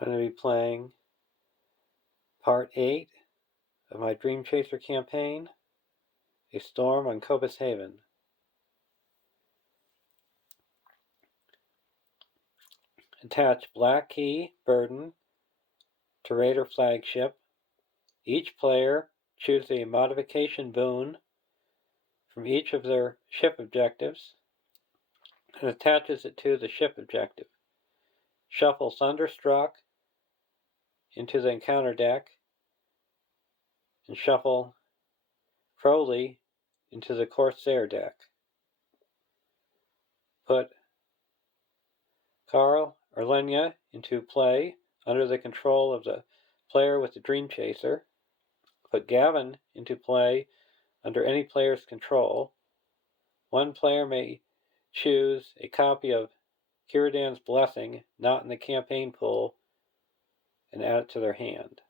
I'm going to be playing Part 8 of my Dream Chaser campaign, A Storm on Cobas Haven. Attach Black Key Burden to Raider Flagship. Each player chooses a modification boon from each of their ship objectives and attaches it to the ship objective. Shuffle Thunderstruck into the encounter deck and shuffle Crowley into the Corsair deck. Put Carl or Lenya into play under the control of the player with the Dream Chaser. Put Gavin into play under any player's control. One player may choose a copy of Kiradan's Blessing not in the campaign pool and add it to their hand.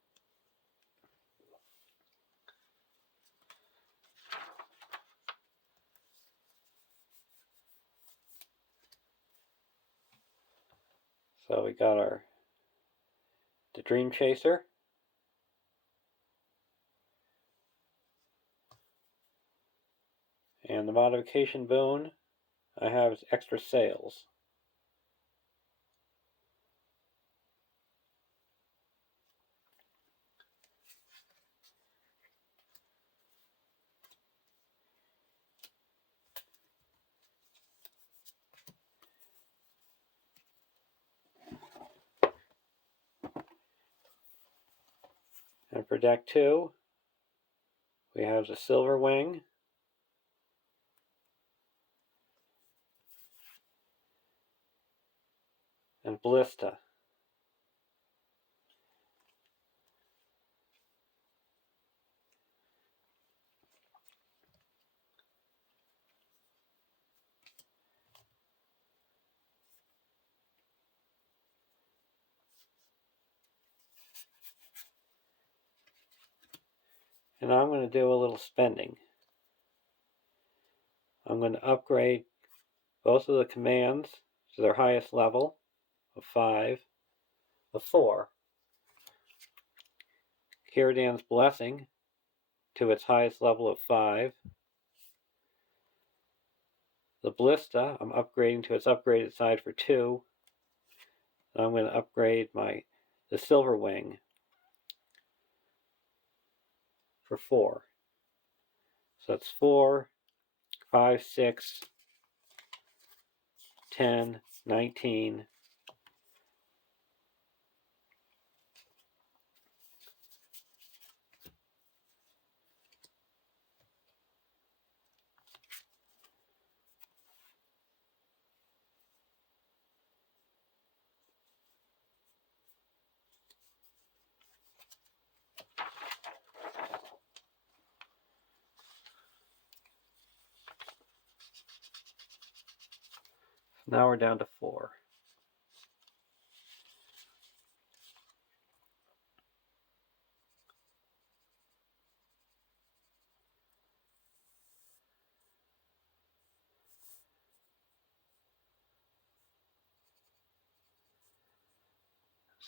So we got the Dream Chaser. And the modification boon I have is extra sails. And for deck 2, we have the Silver Wing, and Ballista. And now I'm going to do a little spending. I'm going to upgrade both of the commands to their highest level of 5, of 4. Kiradan's Blessing to its highest level of 5. The Ballista I'm upgrading to its upgraded side for 2. And I'm going to upgrade the Silver Wing for 4. So that's 4, 5, 6, 10, 19. Now we're down to 4.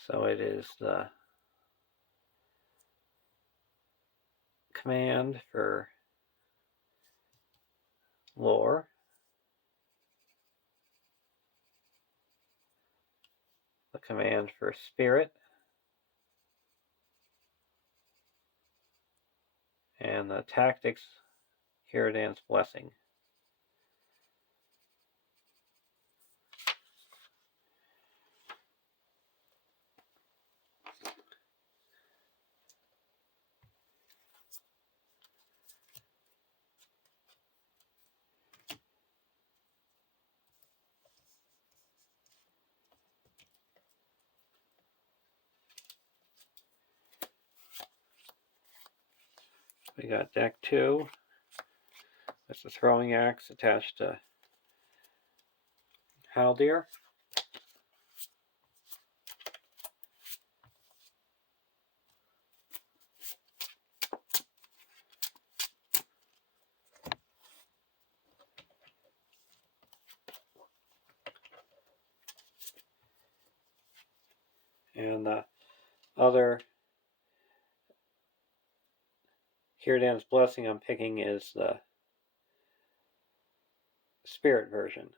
So it is the command for lore, the command for spirit, and the tactics, Kiradan's Blessing. We got deck 2. That's the throwing axe attached to Haldir. And the other Kirdan's Blessing I'm picking is the Spirit version.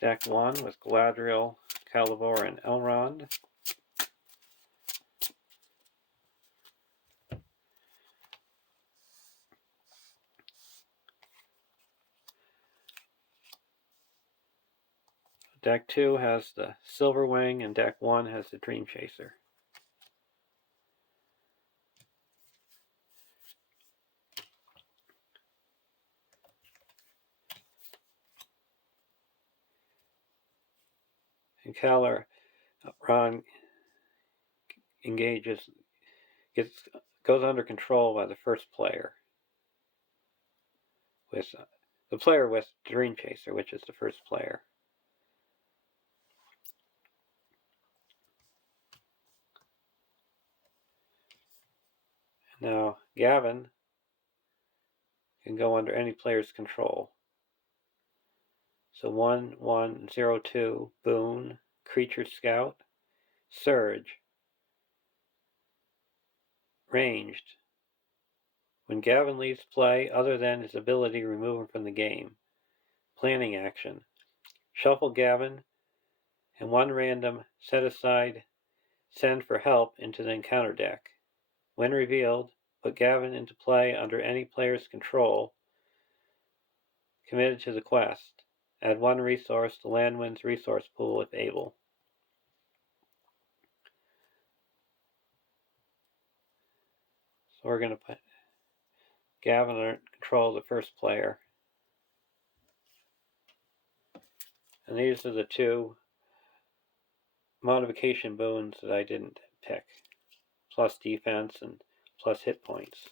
Deck 1 with Galadriel, Calivor, and Elrond. Deck 2 has the Silverwing, and Deck 1 has the Dream Chaser. And Calivor engages, goes under control by the first player, with the player with Dream Chaser, which is the first player. Now Gavin can go under any player's control. So 1/1/02 Boon, Creature Scout, Surge, Ranged. When Gavin leaves play, other than his ability, remove him from the game. Planning action. Shuffle Gavin and one random set aside Send for Help into the encounter deck. When revealed, put Gavin into play under any player's control committed to the quest. Add one resource to Landwind's resource pool if able. So we're going to put Gavin under control of the first player. And these are the two modification boons that I didn't pick. Plus defense and plus hit points.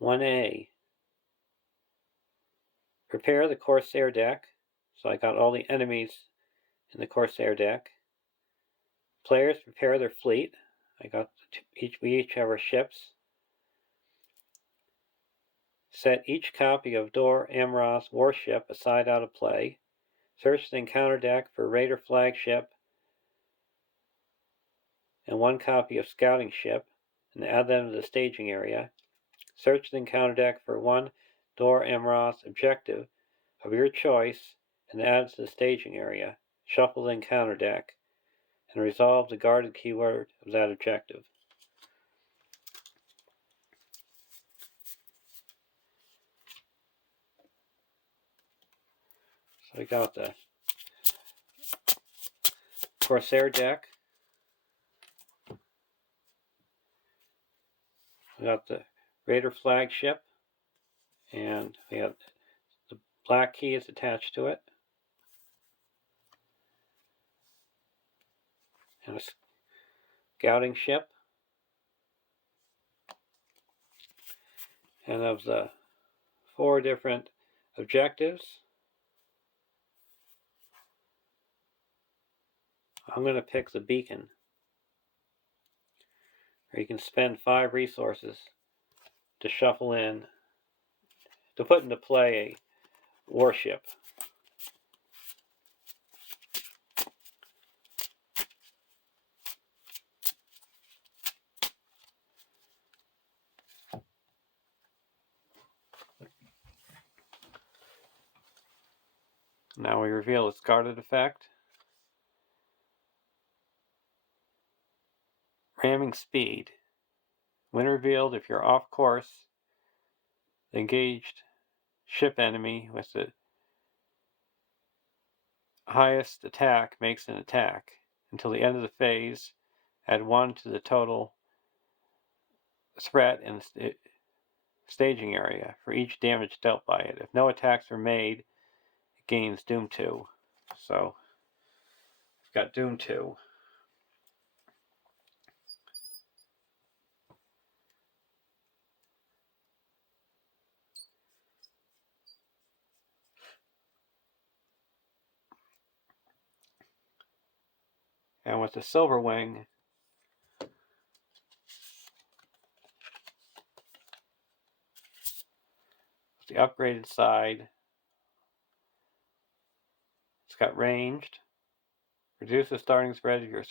One A. Prepare the Corsair deck. So I got all the enemies in the Corsair deck. Players prepare their fleet. We each have our ships. Set each copy of Dor Amroth's warship aside out of play. Search the encounter deck for Raider flagship and one copy of scouting ship and add them to the staging area. Search the encounter deck for one Dor Amroth objective of your choice and add to the staging area. Shuffle the encounter deck and resolve the guarded keyword of that objective. So we got the Corsair deck. We got the Raider flagship, and we have the black key is attached to it, and a scouting ship. And of the 4 different objectives, I'm going to pick the beacon, where you can spend 5 resources to shuffle in, to put into play a warship. Now we reveal its guarded effect. Ramming speed. When revealed, if you're off course, the engaged ship enemy with the highest attack makes an attack. Until the end of the phase, add 1 to the total threat in the staging area for each damage dealt by it. If no attacks are made, it gains Doom 2. So You've got Doom 2. And with the Silver Wing, the upgraded side, it's got ranged, reduce the starting threat of your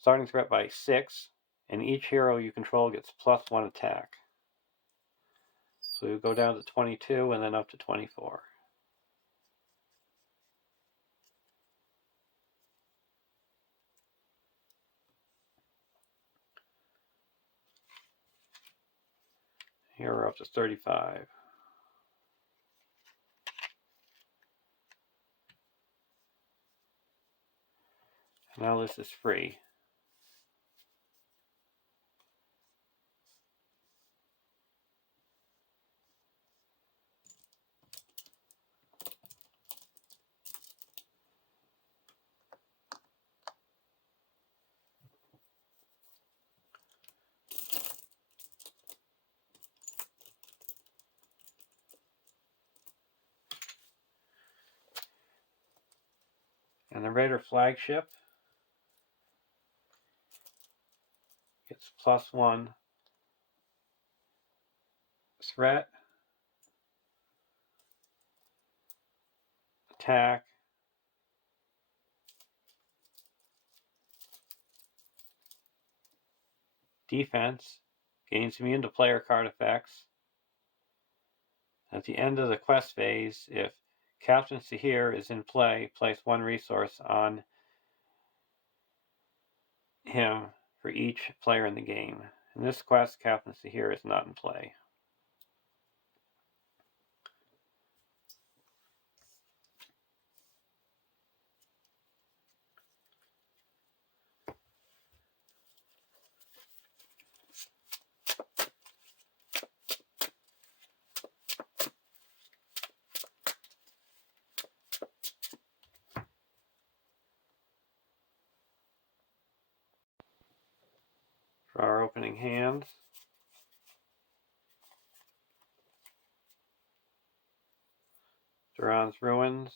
starting threat by 6, and each hero you control gets +1 attack. So you go down to 22 and then up to 24. Here we're up to 35. Now this is free. And the Raider flagship gets +1 threat, attack, defense, gains immune to player card effects. At the end of the quest phase, if Captain Sahir is in play, place 1 resource on him for each player in the game. In this quest, Captain Sahir is not in play. For our opening hands, Duran's Ruins,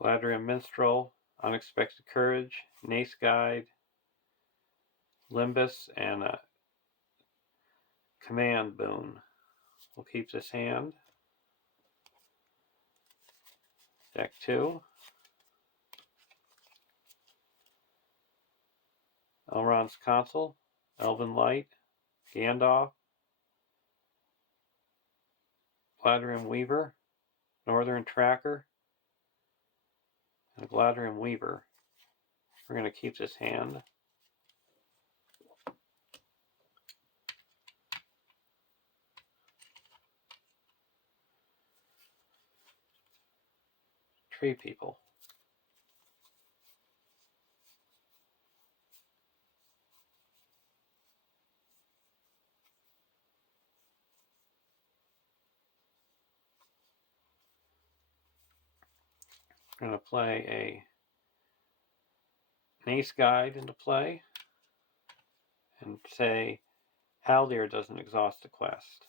Galadriel Minstrel, Unexpected Courage, Nace Guide, Limbus, and a Command Boon. We'll keep this hand. Deck 2. Elrond's Consul, Elven Light, Gandalf, Galadriel Weaver, Northern Tracker, and Galadriel Weaver. We're going to keep this hand. Tree People. I'm going to play a Nace Guide into play and say Haldir doesn't exhaust the quest.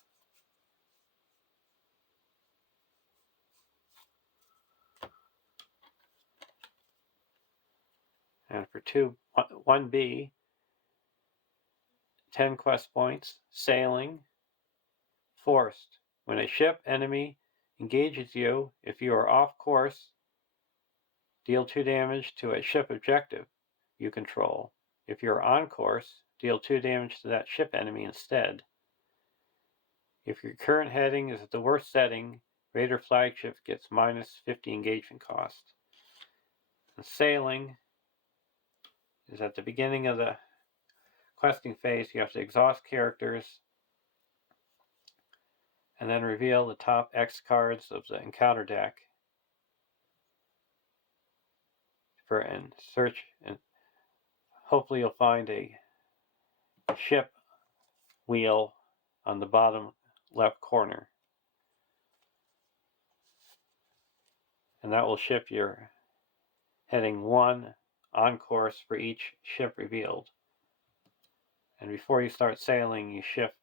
And for 1B, 10 quest points, Sailing, Forced. When a ship enemy engages you, if you are off course, deal 2 damage to a ship objective you control. If you are on course, deal 2 damage to that ship enemy instead. If your current heading is at the worst setting, Raider flagship gets -50 engagement cost. And Sailing is at the beginning of the questing phase. You have to exhaust characters and then reveal the top X cards of the encounter deck and search, and hopefully you'll find a ship wheel on the bottom left corner, and that will ship your heading 1 on course for each ship revealed. And before you start sailing, you shift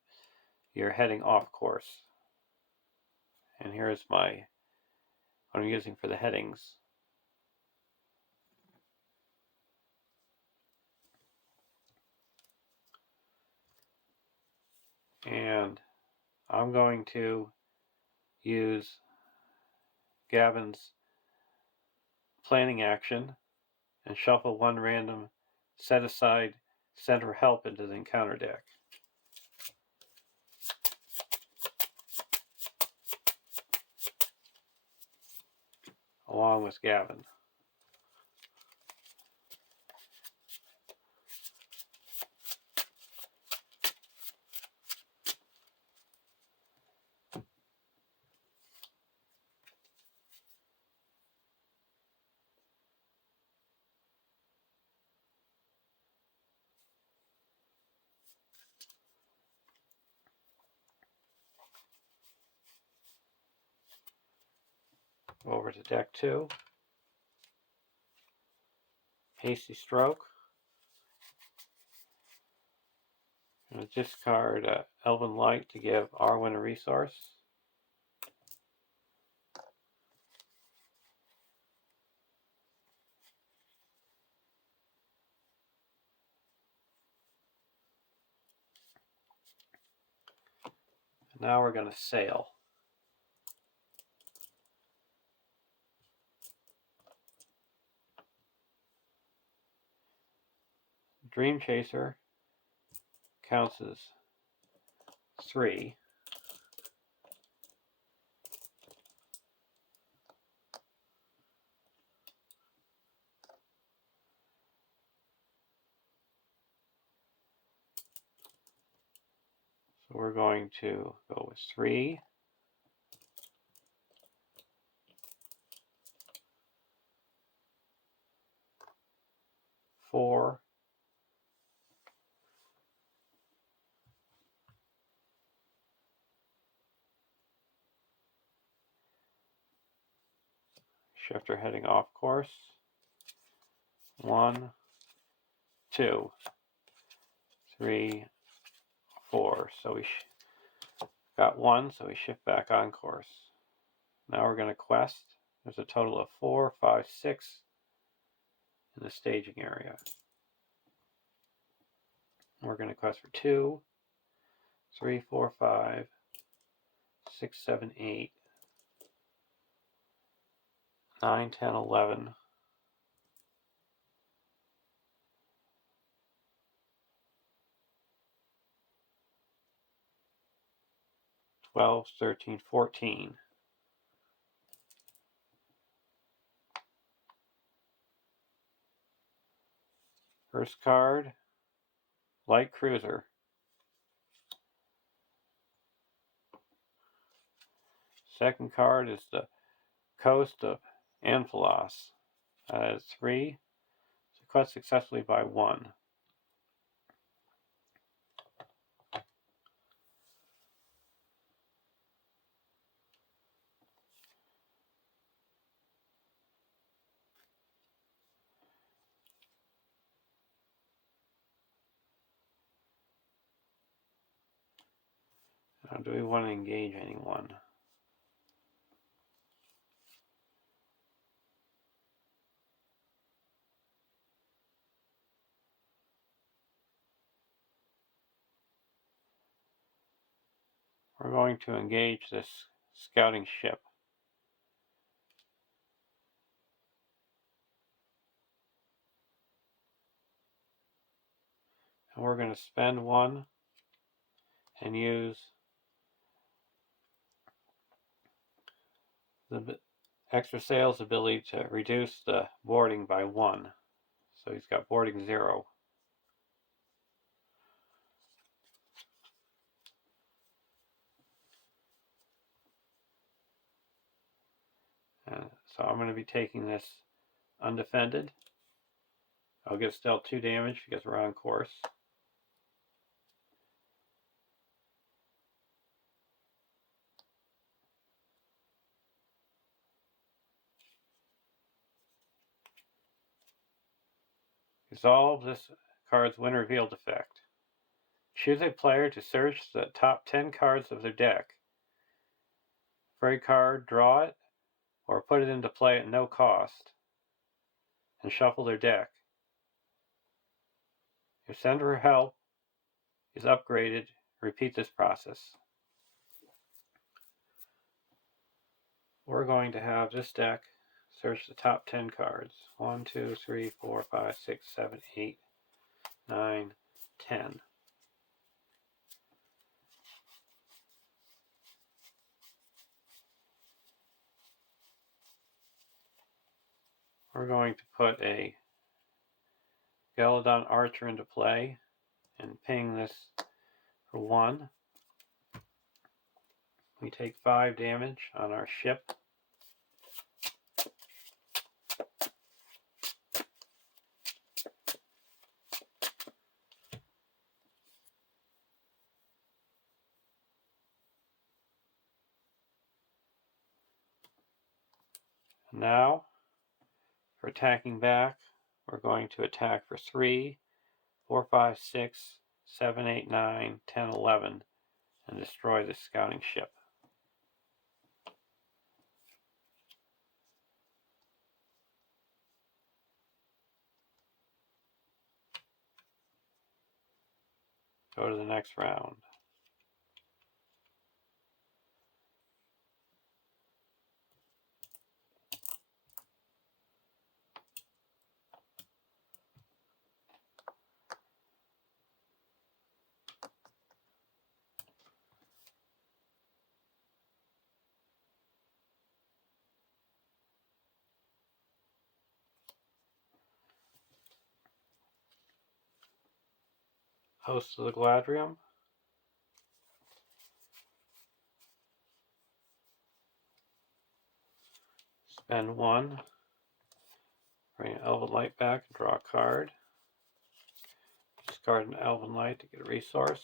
your heading off course. And here's what I'm using for the headings. And I'm going to use Gavin's planning action and shuffle 1 random set aside center help into the encounter deck. Along with Gavin. Over to deck 2. Hasty Stroke. I'm going to discard Elven Light to give Arwen a resource. And now we're going to sail. Dream Chaser counts as 3. So we're going to go with 3, 4, shifter heading off course, 1, 2, 3, 4. So we got 1, so we shift back on course. Now we're going to quest. There's a total of 4, 5, 6 in the staging area. We're going to quest for 2, 3, 4, 5, 6, 7, 8, 9, 10, 11, 12, 13, 14. First card, Light Cruiser. Second card is the Coast of Amphilos. That is 3. So quest successfully by 1. Now, do we want to engage anyone? We're going to engage this scouting ship. And we're going to spend 1 and use the extra sails ability to reduce the boarding by 1. So he's got boarding 0. So I'm going to be taking this undefended. I'll get still 2 damage because we're on course. Resolve this card's when revealed effect. Choose a player to search the top 10 cards of their deck. For a card, draw it, or put it into play at no cost, and shuffle their deck. If Send for Help is upgraded, repeat this process. We're going to have this deck search the top 10 cards. 1, 2, 3, 4, 5, 6, 7, 8, 9, 10. We're going to put a Galadon Archer into play and ping this for 1. We take 5 damage on our ship. Now, for attacking back, we're going to attack for 3, 4, 5, 6, 7, 8, 9, 10, 11, and destroy the scouting ship. Go to the next round. Host of the Gladrium. Spend 1. Bring an Elven Light back and draw a card. Discard an Elven Light to get a resource.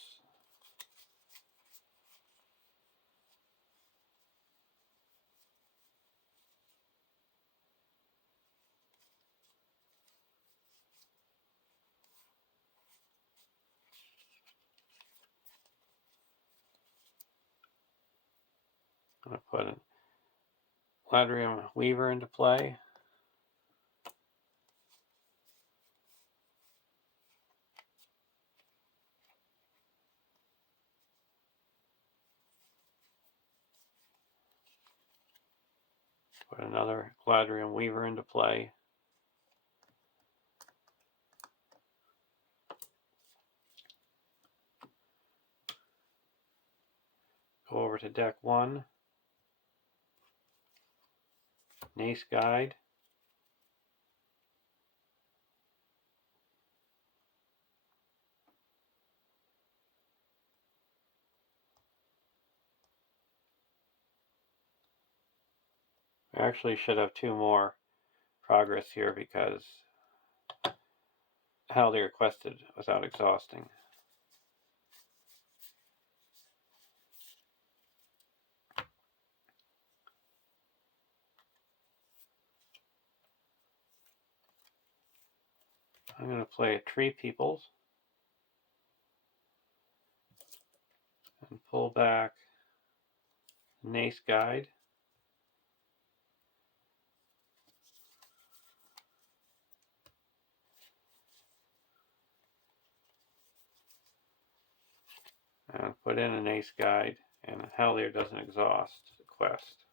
I'm going to put a Gladrium Weaver into play. Put another Gladrium Weaver into play. Go over to deck 1. Nace Guide. We actually should have 2 more progress here because how they requested without exhausting. I'm going to play a Tree Peoples and pull back Nace Guide. And put in an Ace Guide, and Hellier doesn't exhaust the quest.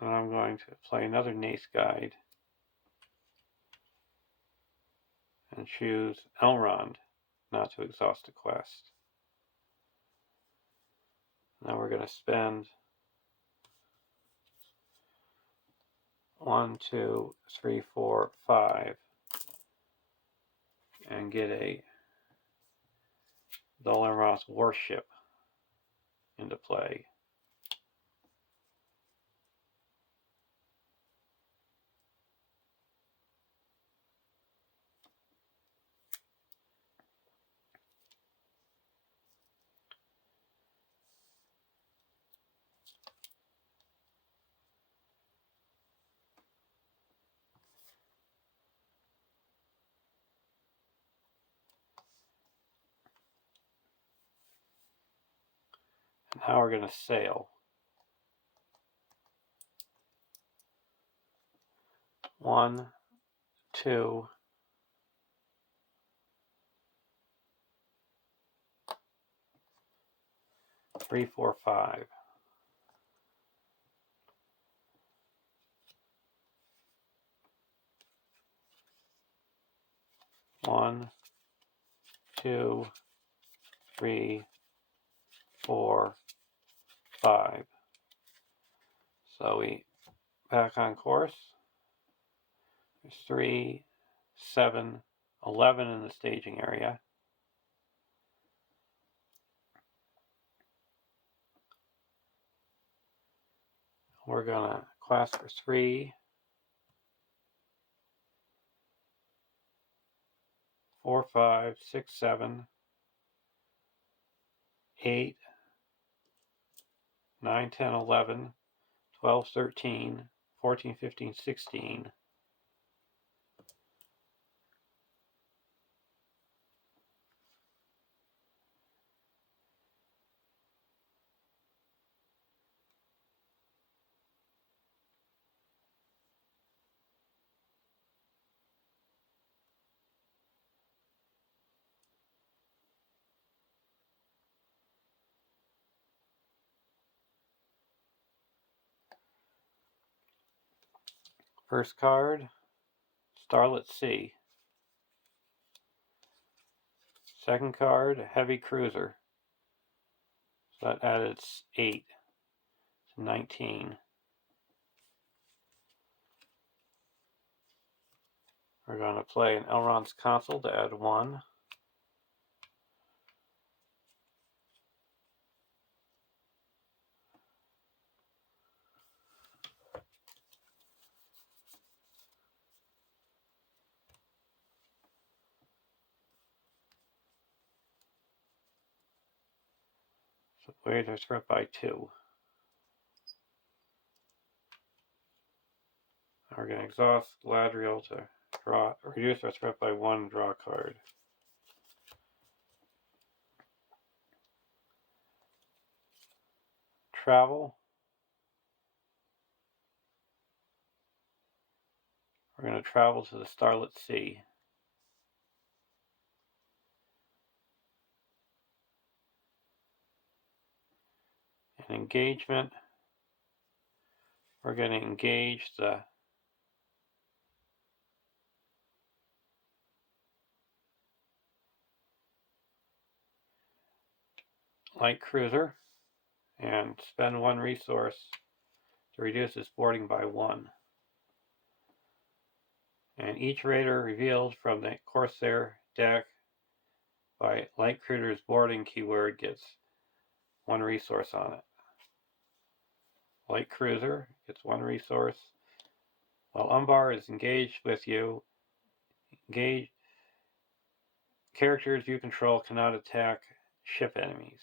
And I'm going to play another Nace Guide and choose Elrond not to exhaust a quest. Now we're going to spend 1, 2, 3, 4, 5 and get a Doloros warship into play. And now we're going to sail. 1, 2, 3, 4, 5. 1, 2, 3, 4, 5. So we back on course. There's 3, 7, 11 in the staging area. We're going to class for 3, 4, 5, 6, 7, 8, 9, 10, 11, 12, 13, 14, 15, 16. First card, Starlet Sea. Second card, Heavy Cruiser. So that added 8 to 19. We're going to play an Elrond's Consul to add 1. So waves are threat by 2. We're going to exhaust Galadriel to reduce our threat by 1, draw a card. Travel. We're going to travel to the Starlit Sea. In engagement, we're going to engage the light cruiser and spend 1 resource to reduce its boarding by 1. And each raider revealed from the Corsair deck by light cruiser's boarding keyword gets 1 resource on it. Light cruiser gets 1 resource. While Umbar is engaged with you, characters you control cannot attack ship enemies.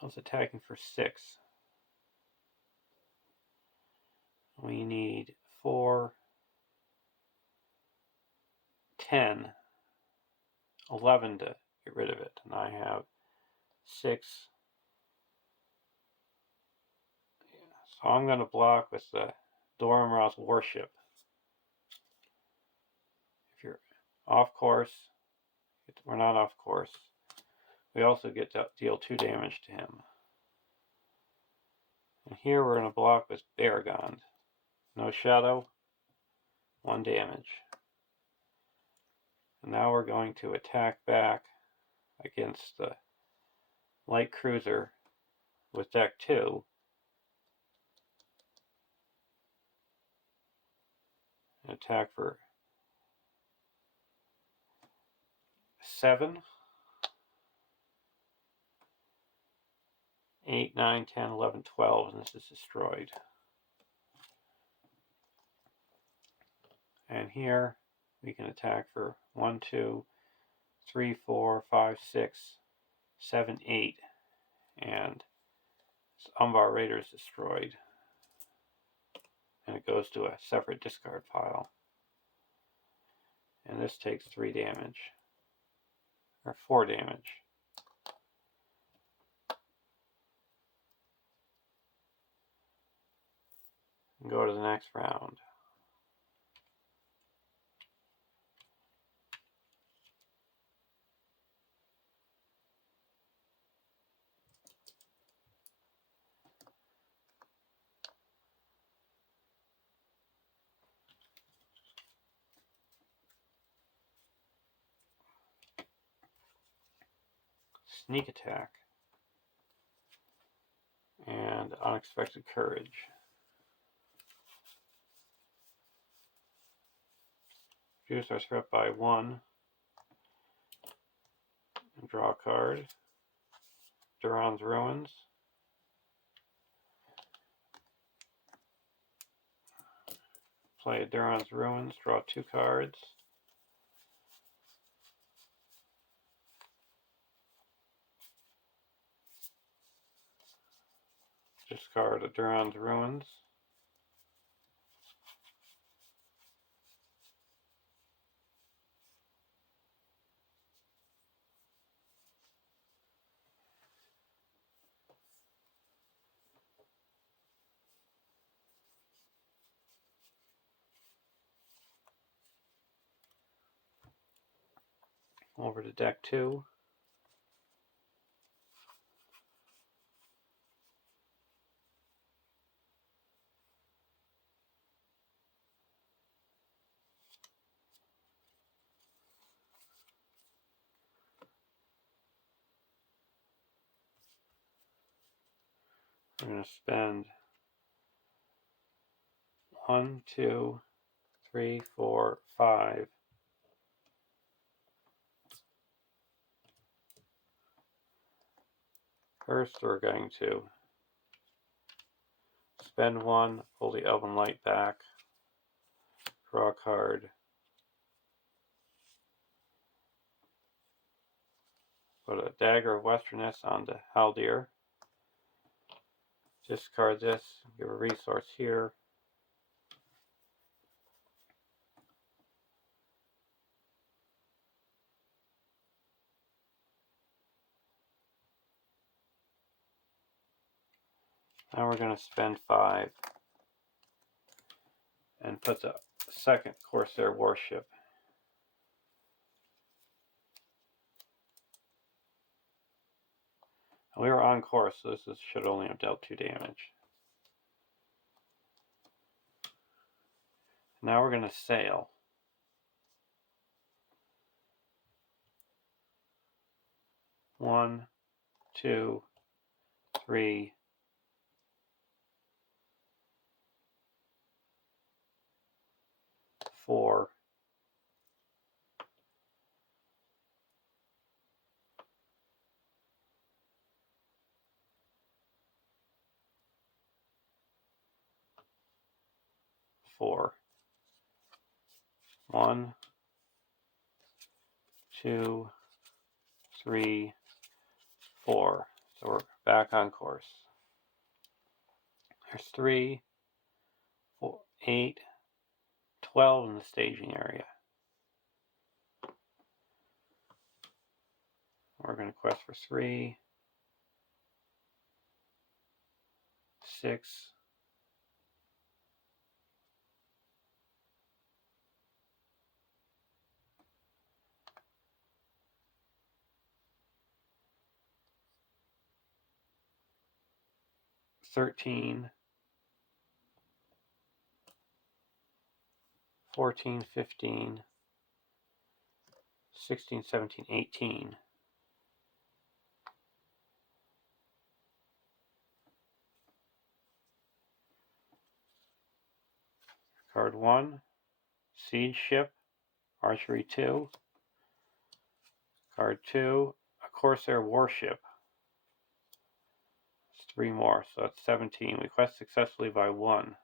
So it's attacking for 6. We need 4, 10, 11 to get rid of it. And I have 6. So I'm going to block with the Doramroth warship. If you're off course, we're not off course. We also get to deal 2 damage to him. And here we're going to block with Baragond. No shadow, 1 damage. And now we're going to attack back against the light cruiser with deck 2. Attack for 7, 8, 9, 10, 11, 12, and this is destroyed. And here we can attack for 1, 2, 3, 4, 5, 6, 7, 8, and Umbar Raider is destroyed. And it goes to a separate discard pile. And this takes 3 damage, or 4 damage. And go to the next round. Sneak attack. And unexpected courage. Reduce our threat by 1. And draw a card. Duran's Ruins. Play Duran's Ruins, draw 2 cards. Discard a Duran's Ruins. Over to deck 2. I'm going to spend 1, 2, 3, 4, 5. First, we're going to spend 1, pull the Elven Light back, draw a card, put a Dagger of Westerness onto Haldir, discard this, give a resource here, now we're going to spend 5 and put the second Corsair warship. We were on course, so this should only have dealt 2 damage. Now we're going to sail. 1, 2, 3, 4, 4. 1, 2, 3, 4. So we're back on course. There's 3, 4, 8, 12 in the staging area. We're going to quest for 3, 6, 13, 14, 15, 16, 17, 18. Card 1, Siege Ship, Archery 2. Card 2, a Corsair Warship. It's 3 more, so that's 17. We quest successfully by 1.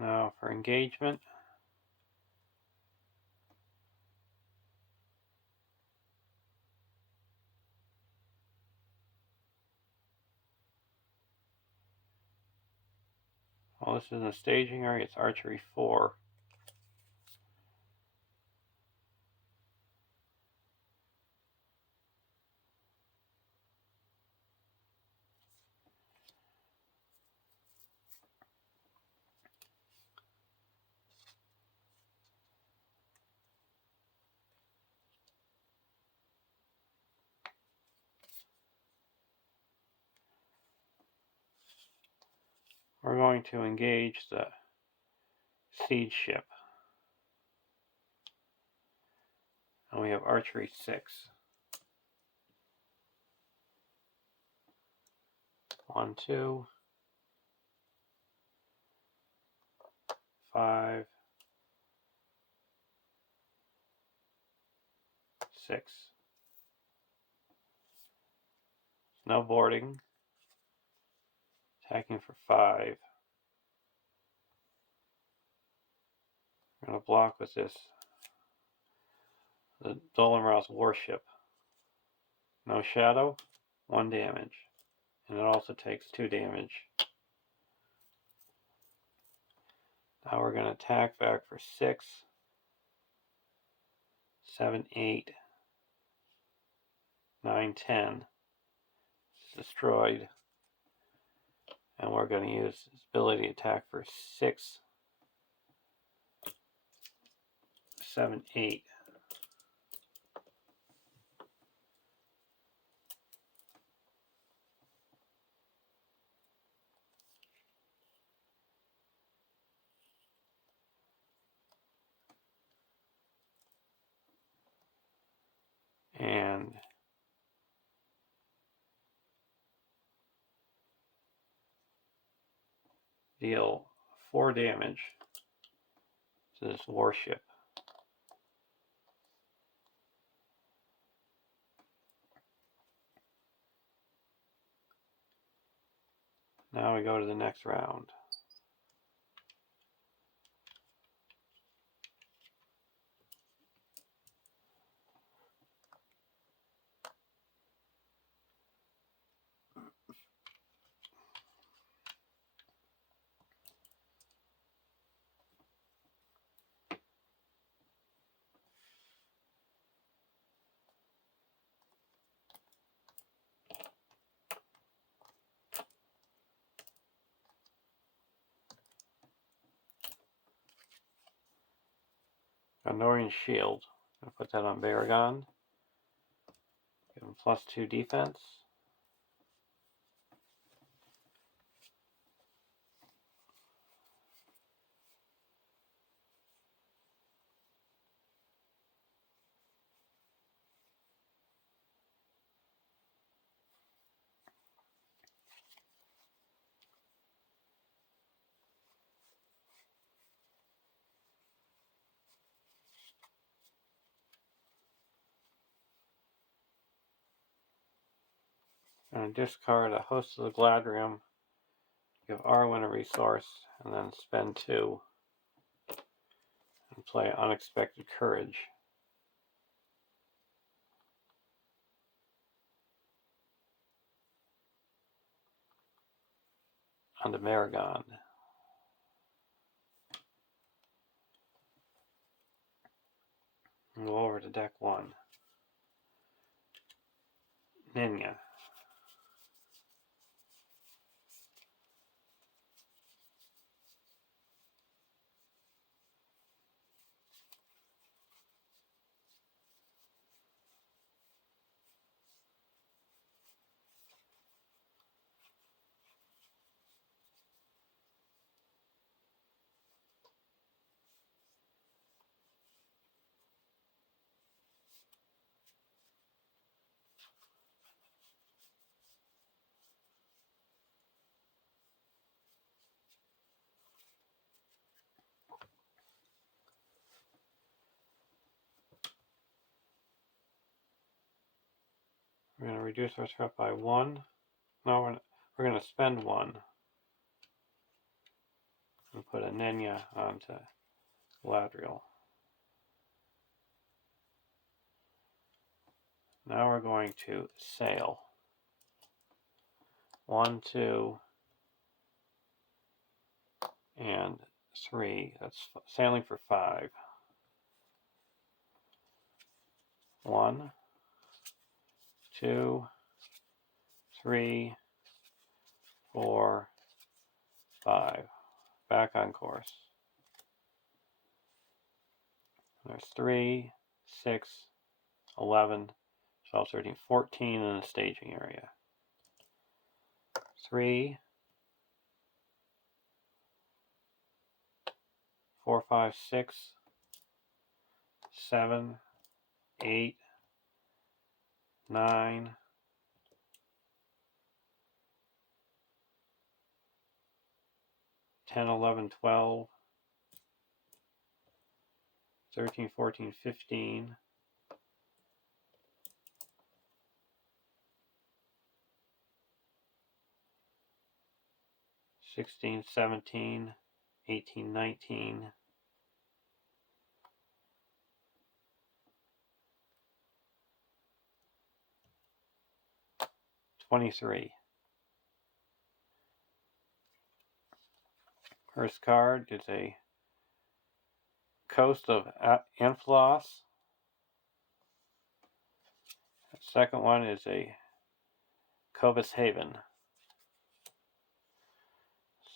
Now for engagement. Well, this is a staging area. It's Archery 4. We're going to engage the Siege Ship. And we have Archery 6. 1, 2, 5, 6. Snowboarding. Attacking for 5. We're going to block with this, the Dolan-Ross Warship. No shadow, 1 damage. And it also takes 2 damage. Now we're going to attack back for 6, 7, 8, 9, 10. It's destroyed. And we're going to use this ability to attack for 6, 7, 8. And deal 4 damage to this warship. Now we go to the next round. Gondorian Shield. I'll put that on Baragon. Give him +2 defense. And discard a Host of the Gladrium. Give Arwen a resource, and then spend 2. And play Unexpected Courage. Onto Maragon. And go over to deck 1. Ninya. going to reduce our threat by 1. No, we're going to spend 1. And put a Nenya onto Galadriel. Now we're going to sail. 1, 2, and 3. That's sailing for 5. 1, 2, 3, 4, 5. Back on course. There's 3, 6, 11, 12, 13, 14 in the staging area. 3, 4, 5, 6, 7, 8, 9, 10, 11, 12, 13, 14, 15, 16, 17, 18, 19, 23. First card is a Coast of Amphalos. The second one is a Cobas Haven.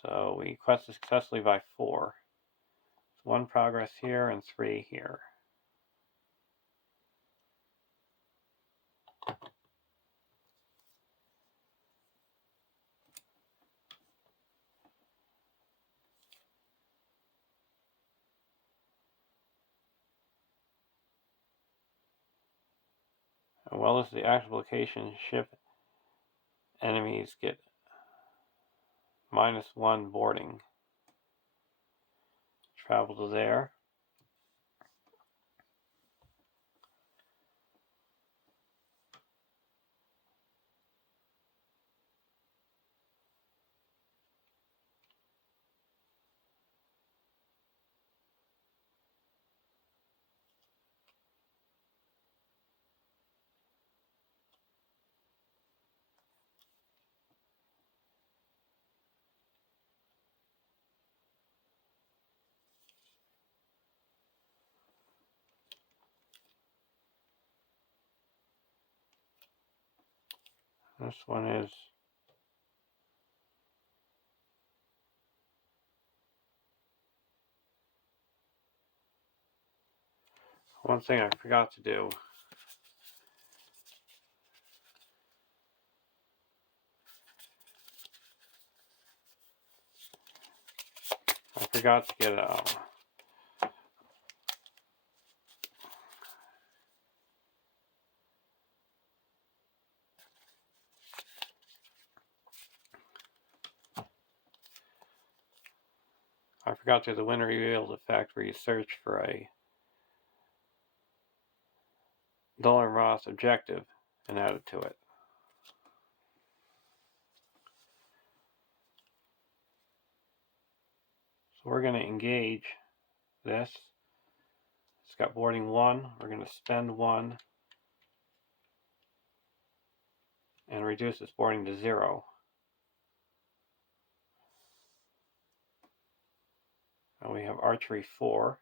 So we quested successfully by 4. 1 progress here and 3 here. As well as the active location ship, enemies get -1 boarding. Travel to there. This one is one thing I forgot to do. I forgot to get the winner reveals effect where you search for a Dolan Ross objective and add it to it. So we're going to engage this. It's got boarding 1. We're going to spend 1 and reduce its boarding to 0. And we have archery 4.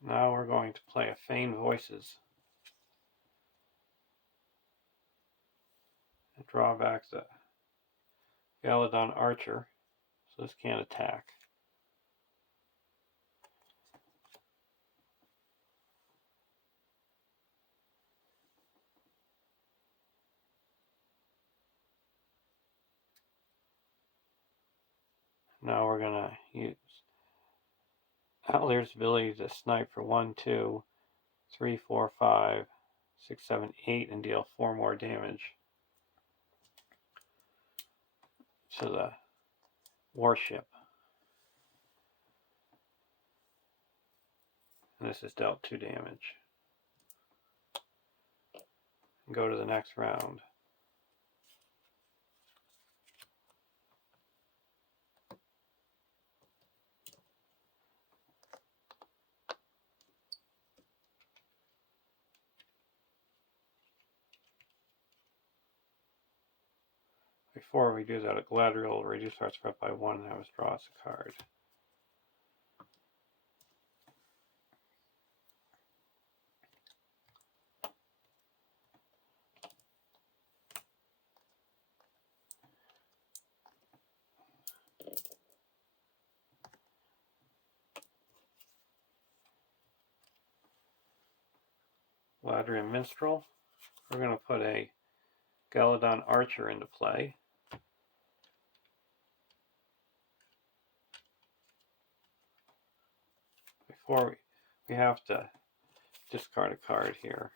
Now we're going to play a Feign Voices. And draw back the Galadon Archer, so this can't attack. Now we're going to use Outlier's ability to snipe for 1, 2, 3, 4, 5, 6, 7, 8, and deal 4 more damage to the warship. And this is dealt 2 damage. And go to the next round. Before we do that, a Galadriel will reduce our threat by 1 and have us draw us a card. Galadriel Minstrel. We're going to put a Galadon Archer into play. Before we have to discard a card here.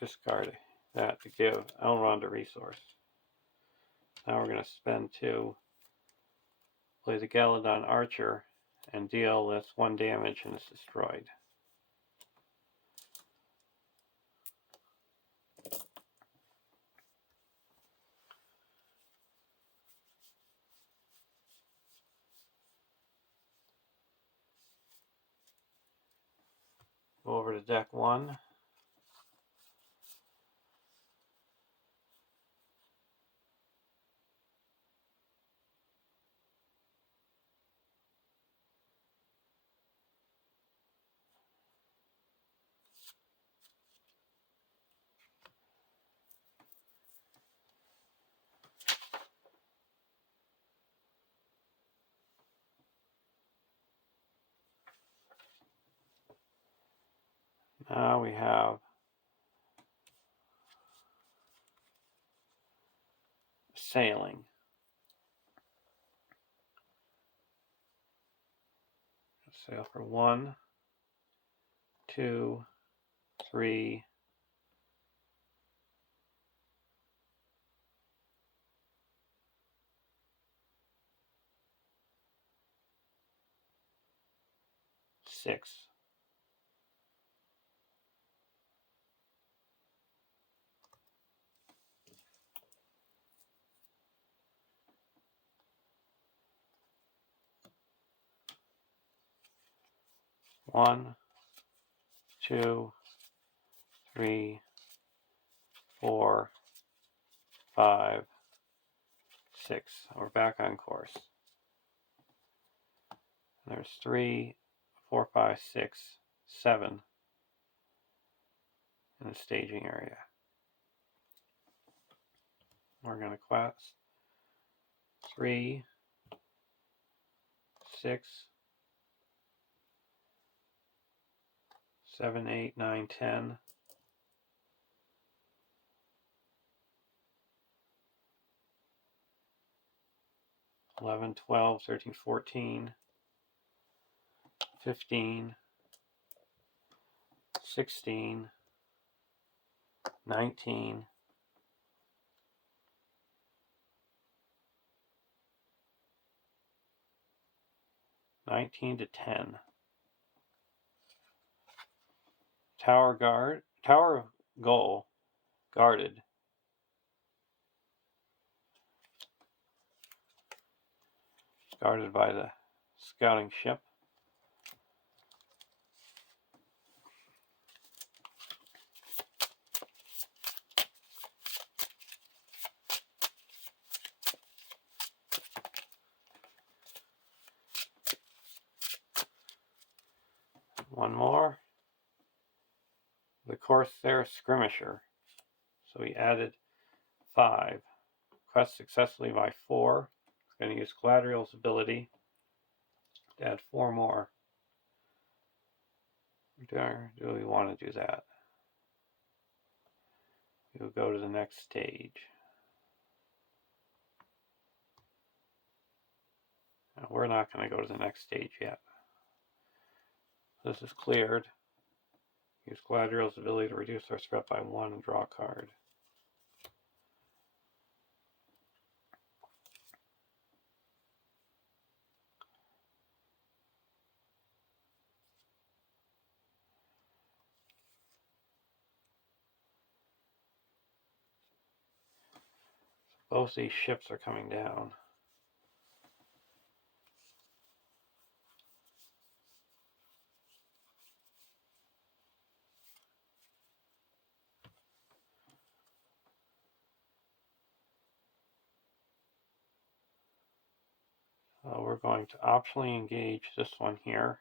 Discard that to give Elrond a resource. Now we're going to spend 2, play the Galadon Archer, and deal this 1 damage and it's destroyed. Go over to deck 1. Now we have Sailing. Sail for 1, 2, 3, 6. 1, 2, 3, 4, 5, 6. We're back on course. There's 3, 4, 5, 6, 7 in the staging area. We're going to quest 3, 6, 7, 8, 9, 10. 11, 12, 13, 14, 15, 16, 19, 19 to 10. Tower of goal, guarded. Guarded by the scouting ship. One more. The Corsair Skirmisher. So we added 5. Quest successfully by 4. It's going to use Galadriel's ability to add 4 more. Do we want to do that? We'll go to the next stage. Now, we're not going to go to the next stage yet. This is cleared. Use Galadriel's ability to reduce our threat by 1 and draw a card. Both these ships are coming down. We're going to optionally engage this one here.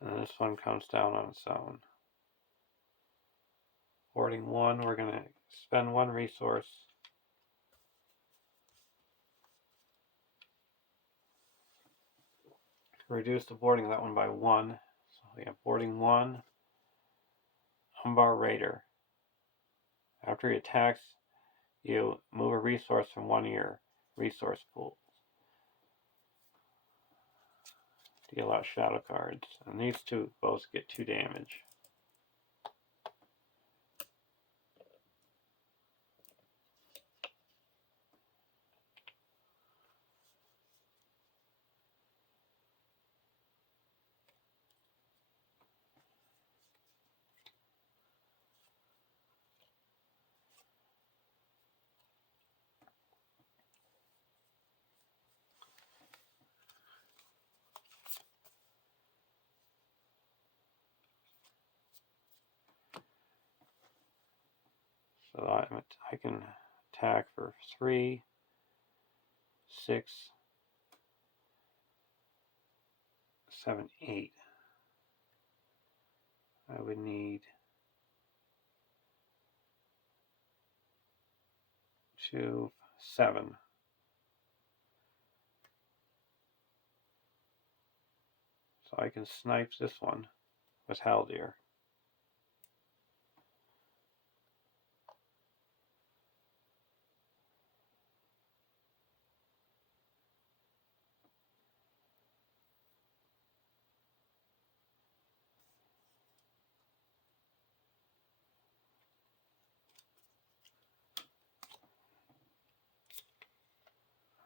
And then this one comes down on its own. Boarding 1, we're going to spend 1 resource. Reduce the boarding of that one by 1. So we have boarding 1, Umbar Raider. After he attacks, you move a resource from one of your resource pools. Deal out shadow cards. And these two both get 2 damage. So I can attack for 3, 6, 7, 8. I would need 2, 7. So I can snipe this one with Haldir.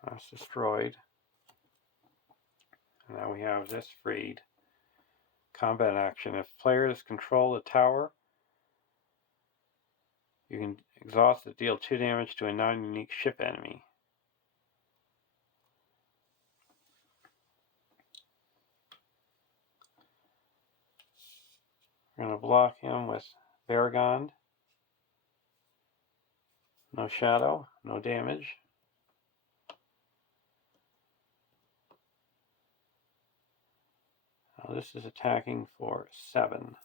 That's destroyed. And now we have this freed. Combat action. If players control the tower, you can exhaust it, deal 2 damage to a non-unique ship enemy. We're going to block him with Varagond. No shadow, no damage. Now this is attacking for 7.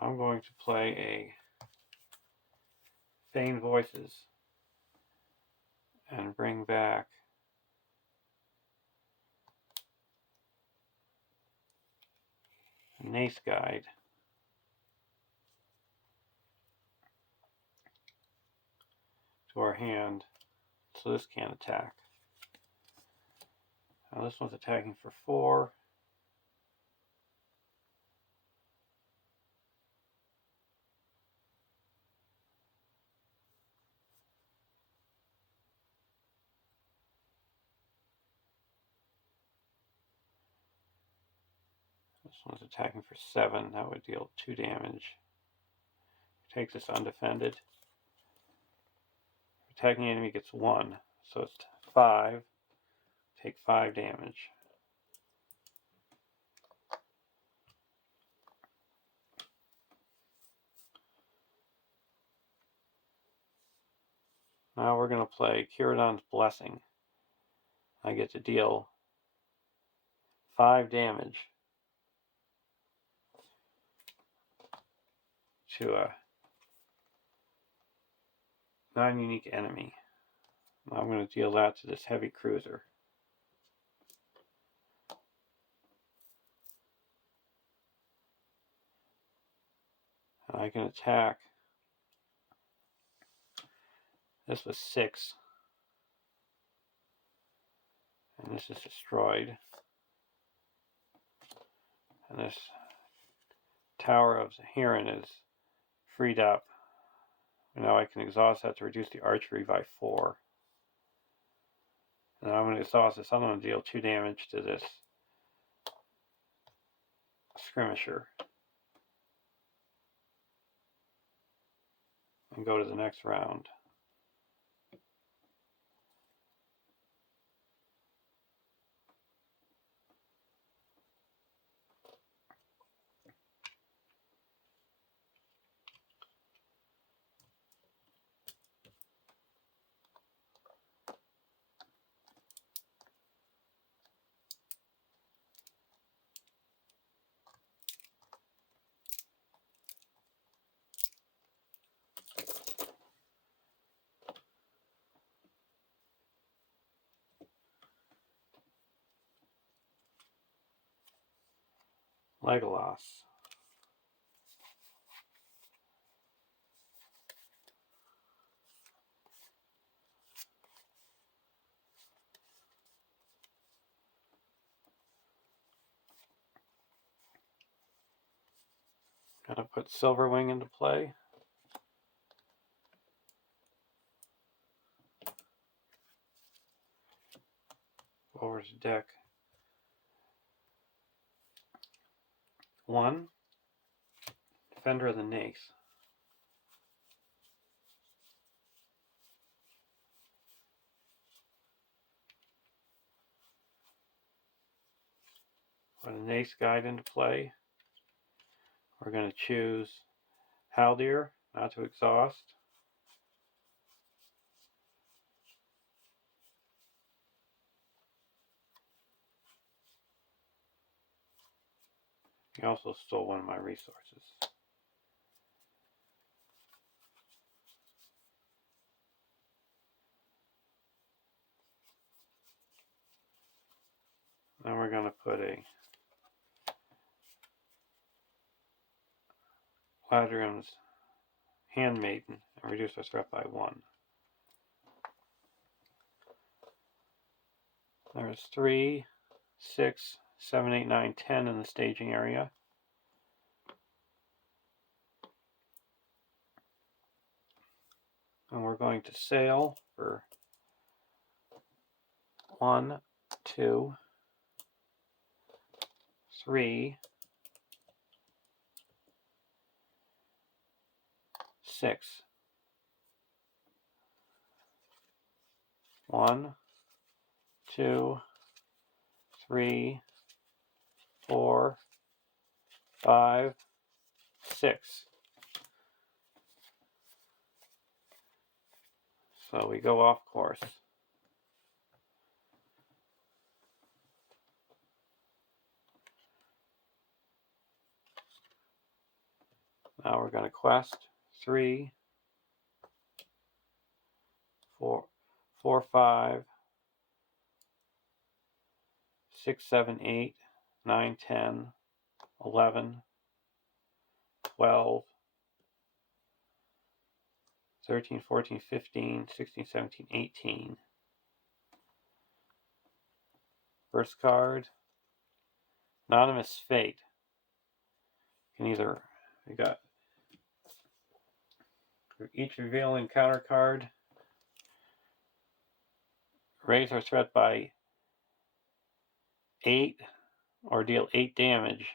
I'm going to play a Feign Voices and bring back Nace Guide. To our hand, so this can't attack. Now this one's attacking for 4. This one's attacking for 7. That would deal 2 damage. Takes this undefended. Attacking enemy gets 1, so it's 5. Take 5 damage. Now we're going to play Kiradon's Blessing. I get to deal 5 damage. to a non-unique enemy. I'm going to deal that to this heavy cruiser. And I can attack. This was 6. And this is destroyed. And this Tower of the Heron is freed up. And now I can exhaust that to reduce the archery by 4. And I'm going to exhaust this. I'm going to deal 2 damage to this skirmisher. And go to the next round. Legolas. Gonna put Silverwing into play. Over to deck. 1. Defender of the Nace. Put a Nace Guide into play. We're going to choose Haldir, not to exhaust. He also stole one of my resources. Then we're going to put a Ladrium's Handmaiden and reduce our threat by 1. There's 3, 6, 7, 8, 9, 10 in the staging area. And we're going to sail for 1, 2, 3, 6. 1, 2, 3, 4, 5, 6. So we go off course. Now we're going to quest 3, 4, 4, 5, 6, 7, 8, 9, 10, 11, 12, 13, 14, 15, 16, 17, 18. First card, Anonymous Fate. You can either, we got for each reveal encounter card, raise our threat by 8 or deal 8 damage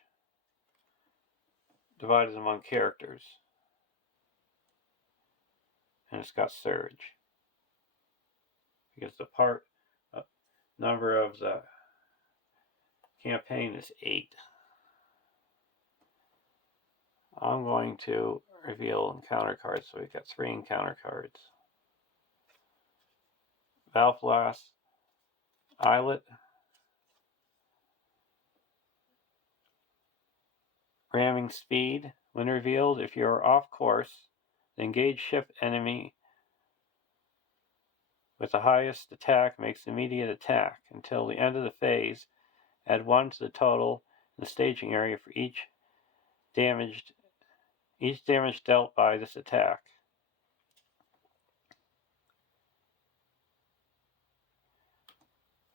divided among characters. And it's got Surge. Because the number of the campaign is 8. I'm going to reveal encounter cards, so we've got 3 encounter cards. Valflas, Islet, Ramming Speed, When revealed, if you're off course, the engaged ship enemy with the highest attack makes immediate attack. Until the end of the phase, add 1 to the total in the staging area for each damage dealt by this attack.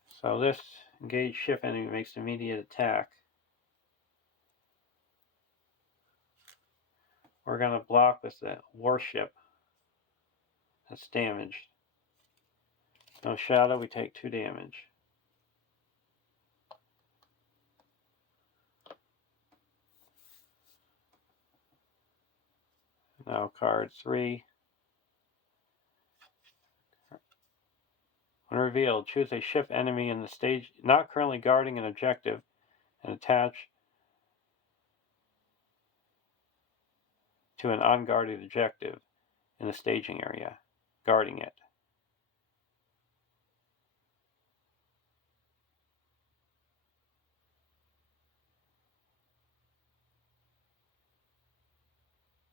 So this engaged ship enemy makes immediate attack. We're going to block with the warship that's damaged. No shadow, we take 2 damage. Now card 3. When revealed, choose a ship enemy in the stage not currently guarding an objective and attach to an unguarded objective in the staging area, guarding it.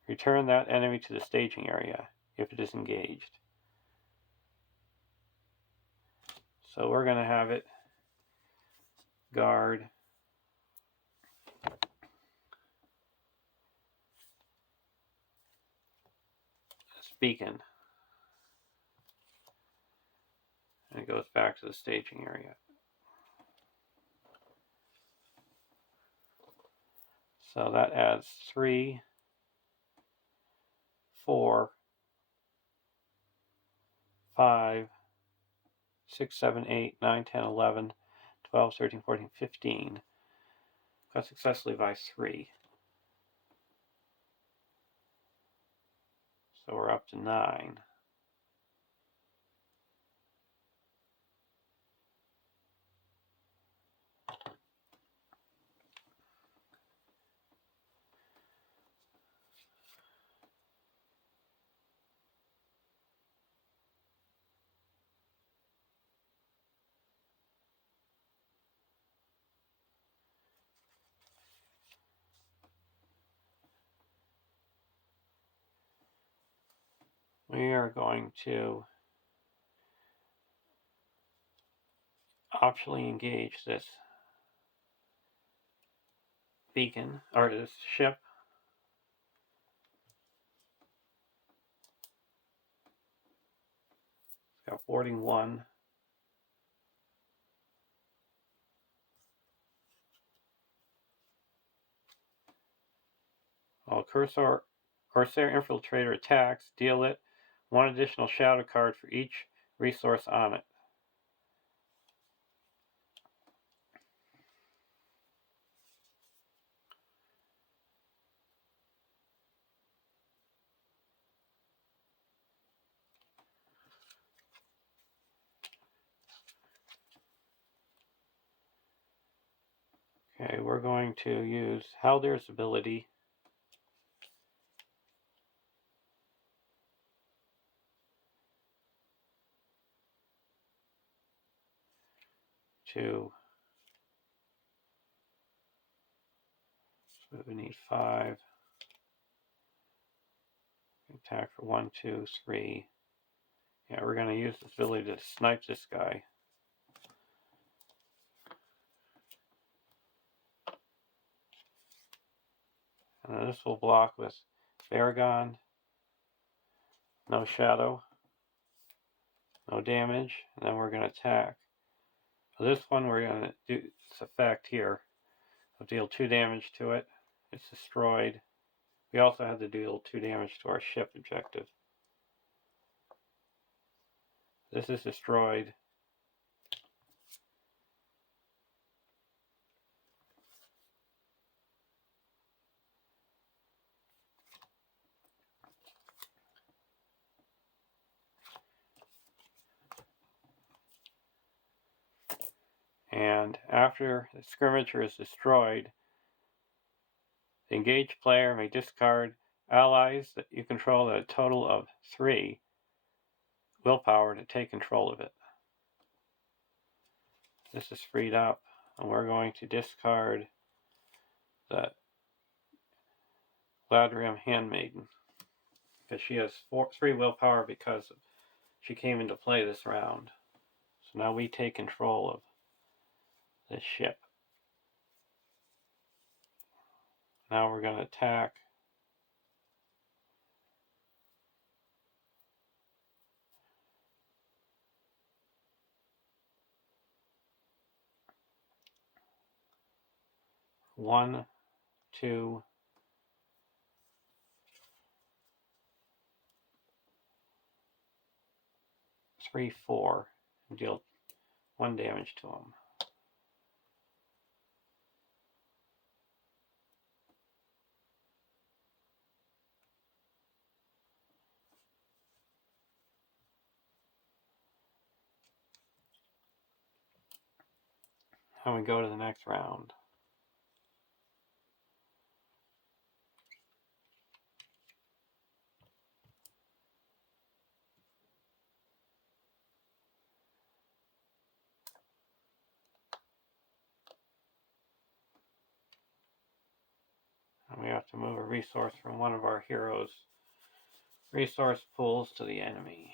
Return that enemy to the staging area if it is engaged. So we're going to have it guard this beacon. And it goes back to the staging area. So that adds 3, 4, 5, 6, 7, 8, 9, 10, 11, 12, 13, 14, 15. Got successfully by 3. So we're up to 9. We are going to optionally engage this beacon, or this ship. It's got boarding 1. While Corsair Infiltrator attacks, deal it 1 additional shadow card for each resource on it. Okay, we're going to use Haldir's ability to, so we need 5, attack for 1, 2, 3. Yeah, we're going to use this ability to snipe this guy. And this will block with Baragon, no shadow, no damage, and then we're going to attack. So this one we're going to do this effect here. We'll deal 2 damage to it. It's destroyed. We also have to deal 2 damage to our ship objective. This is destroyed. And after the skirmisher is destroyed, the engaged player may discard allies that you control at a total of 3 willpower to take control of it. This is freed up, and we're going to discard the Gladrium Handmaiden, because she has 3 willpower because she came into play this round. So now we take control of this ship. Now we're going to attack. One, 2, 3, 4, and deal 1 damage to him. Now we go to the next round. And we have to move a resource from one of our heroes' resource pools to the enemy.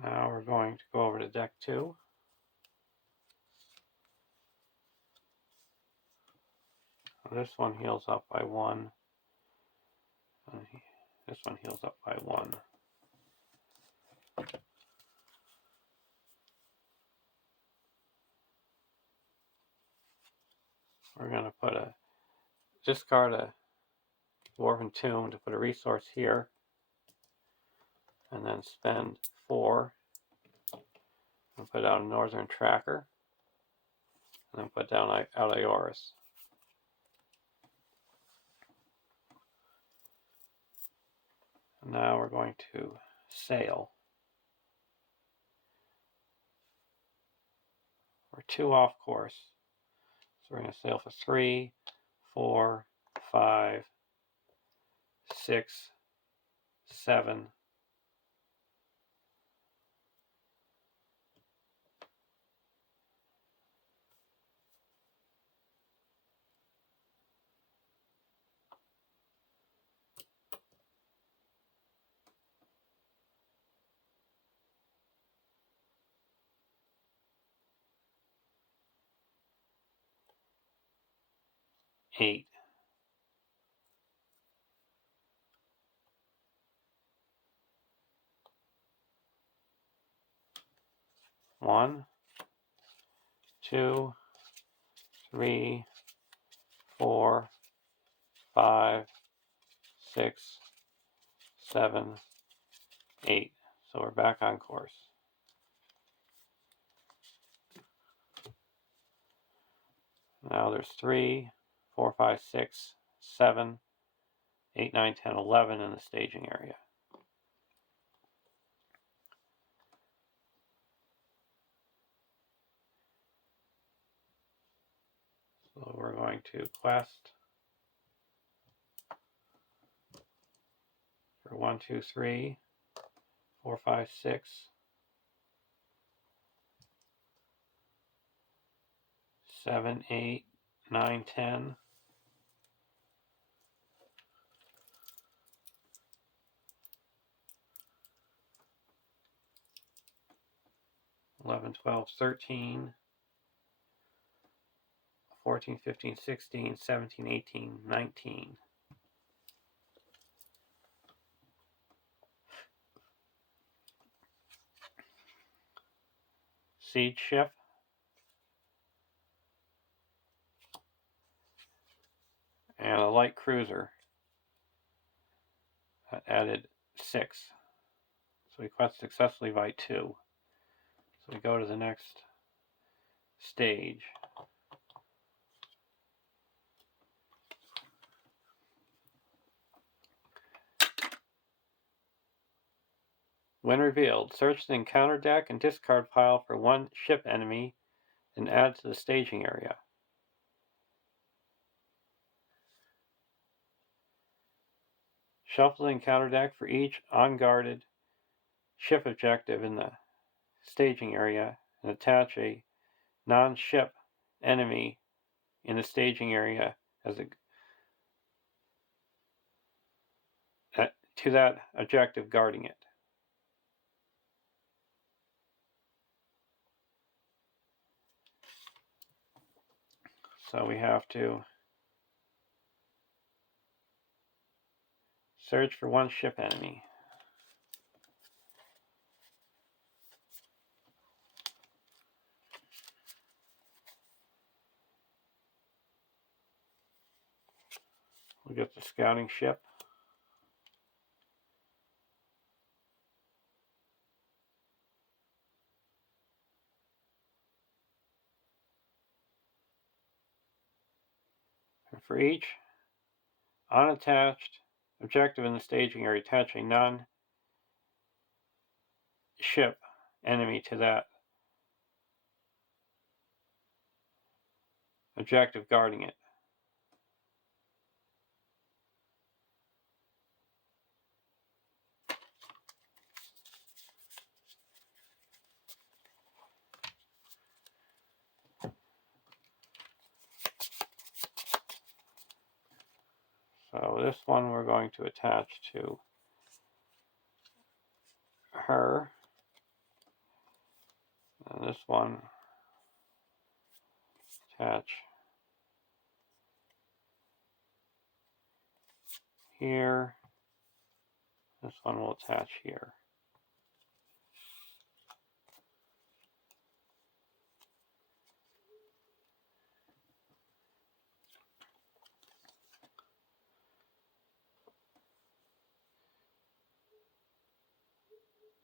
Now we're going to go over to deck 2. This one heals up by 1. And this one heals up by 1. We're going to discard a Dwarven Tomb to put a resource here. And then spend 4 and put out a Northern Tracker. And then put down Alioris. And now we're going to sail. We're 2 off course. So we're going to sail for 3, 4, 5, 6, 7, 8. 1, 2, 3, 4, 5, 6, 7, 8. So we're back on course. Now there's 3, 4, 5, 6, 7, 8, 9, 10, 11 in the staging area. So we're going to quest for 1, 2, 3, 4, 5, 6, 7, 8, 9, 10. 11, 12, 13, 14, 15, 16, 17, 18, 19. Siege ship. And a light cruiser. That added 6. So we quest successfully by 2. So we go to the next stage. When revealed, search the encounter deck and discard pile for 1 ship enemy and add to the staging area. Shuffle the encounter deck for each unguarded ship objective in the staging area and attach a non-ship enemy in the staging area as to that objective guarding it. So we have to search for 1 ship enemy. We'll get the scouting ship. And for each unattached objective in the staging area, attach a non-ship enemy to that objective guarding it. So this one we're going to attach to her. And this one attach here. This one will attach here.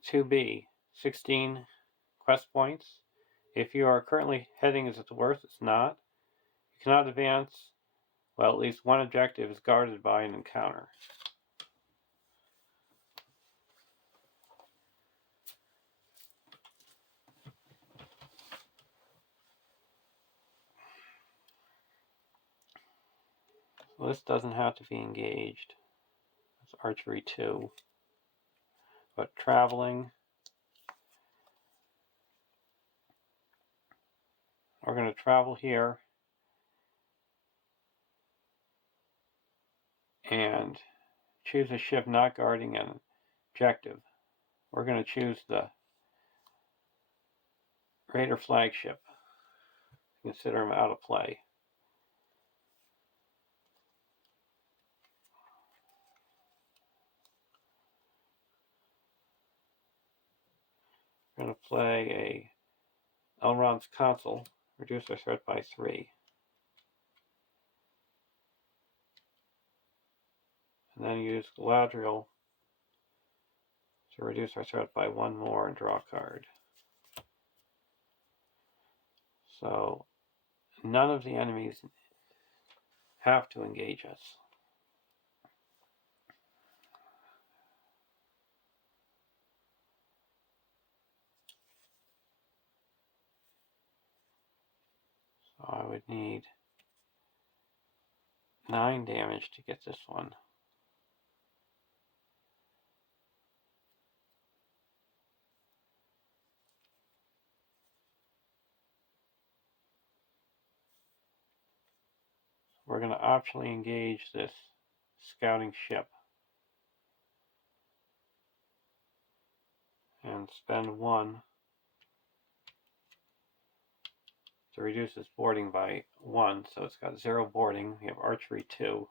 To B, 16 quest points. If you are currently heading as it's worth, it's not. You cannot advance while at least 1 objective is guarded by an encounter. So this doesn't have to be engaged. It's archery 2. But traveling, we're going to travel here and choose a ship not guarding an objective. We're going to choose the Raider flagship. Consider them out of play. We're going to play a Elrond's Consul, reduce our threat by 3. And then use Galadriel to reduce our threat by 1 more and draw a card. So none of the enemies have to engage us. So I would need 9 damage to get this one. We're going to optionally engage this scouting ship and spend 1 to reduce its boarding by 1, so it's got 0 boarding. We have archery 2.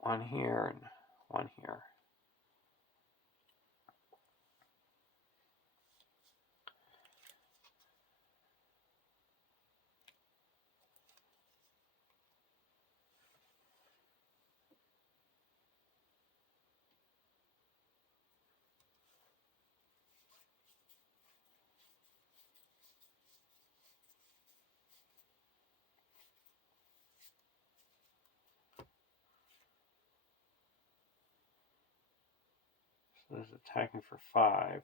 1 here and 1 here. So this is attacking for 5.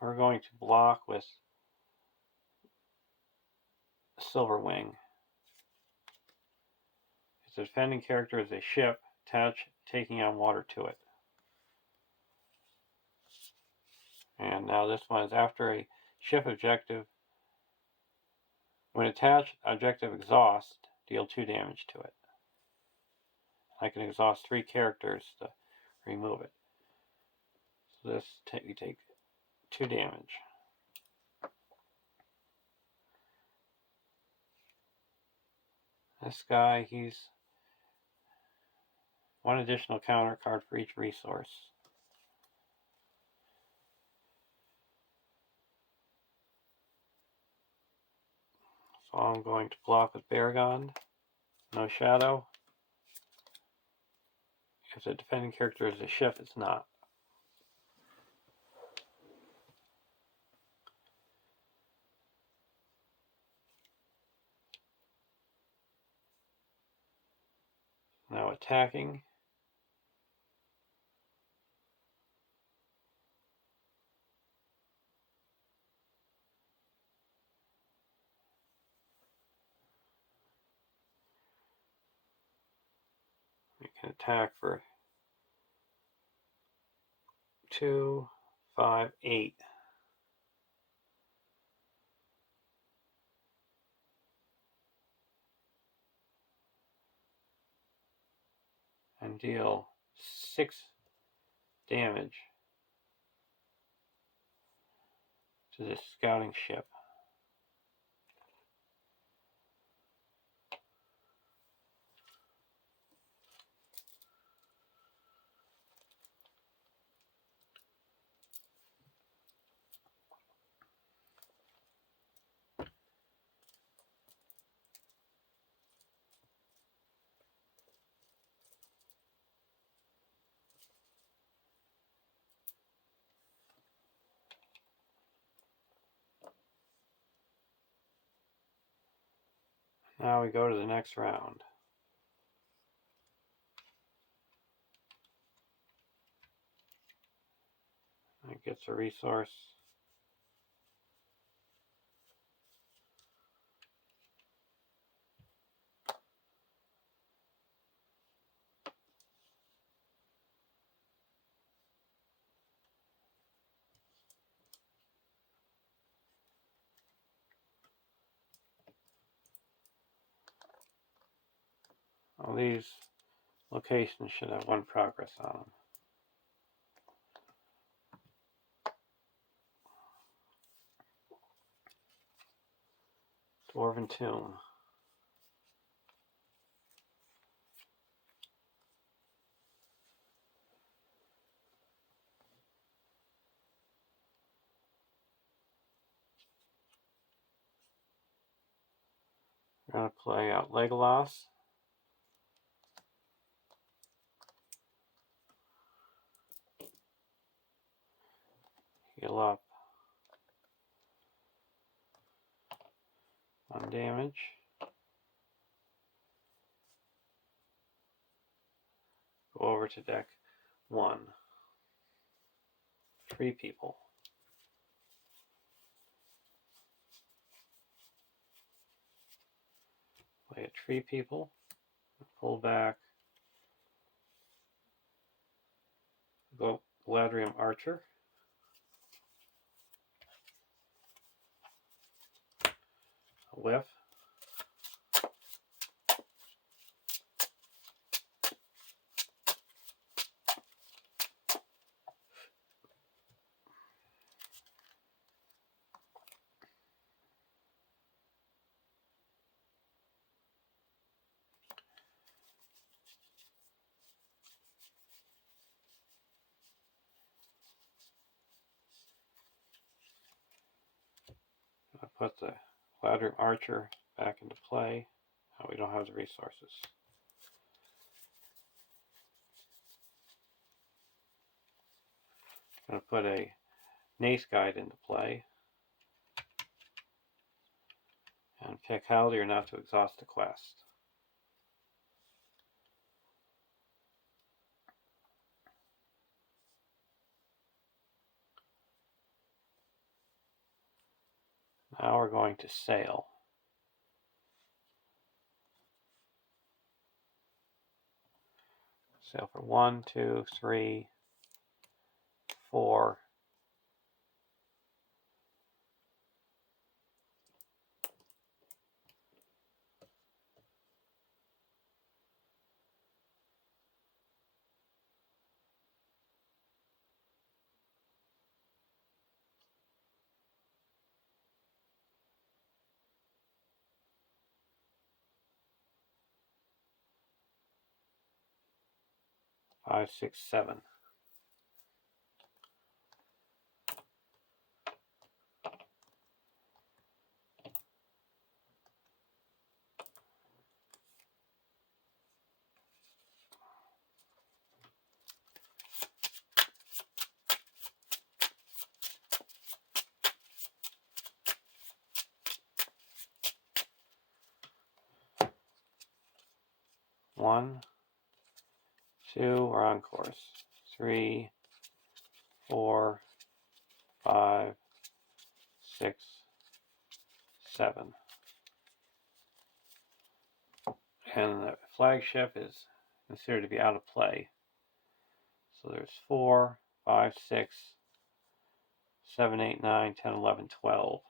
We're going to block with Silver Wing. Its defending character is a ship, taking on water to it. And now this one is after a ship objective. When attached, objective exhaust, deal 2 damage to it. I can exhaust 3 characters to remove it. So this, we take 2 damage. This guy, he's 1 additional counter card for each resource. So I'm going to block with Baragon. No shadow. If the defending character is a ship, it's not. Now attacking. We can attack for 2, 5, 8. And deal 6 damage to this scouting ship. Now we go to the next round. It gets a resource. All these locations should have 1 progress on them. Dwarven Tomb. We're going to play out Legolas. Heal up 1 damage. Go over to deck 1. 3 people. Play a 3 people. Pull back. Go Galadriel Archer. A whiff. put the ladder archer back into play. Oh, we don't have the resources. I'm going to put a Nace Guide into play and pick Haldir not to exhaust the quest. Now we're going to sail. Sail for 1, 2, 3, 4. Five, 6, 7. One, 2, we're on course. 3, 4, 5, 6, 7. And the flagship is considered to be out of play. So there's 4, 5, 6, 7, 8, 9, 10, 11, 12.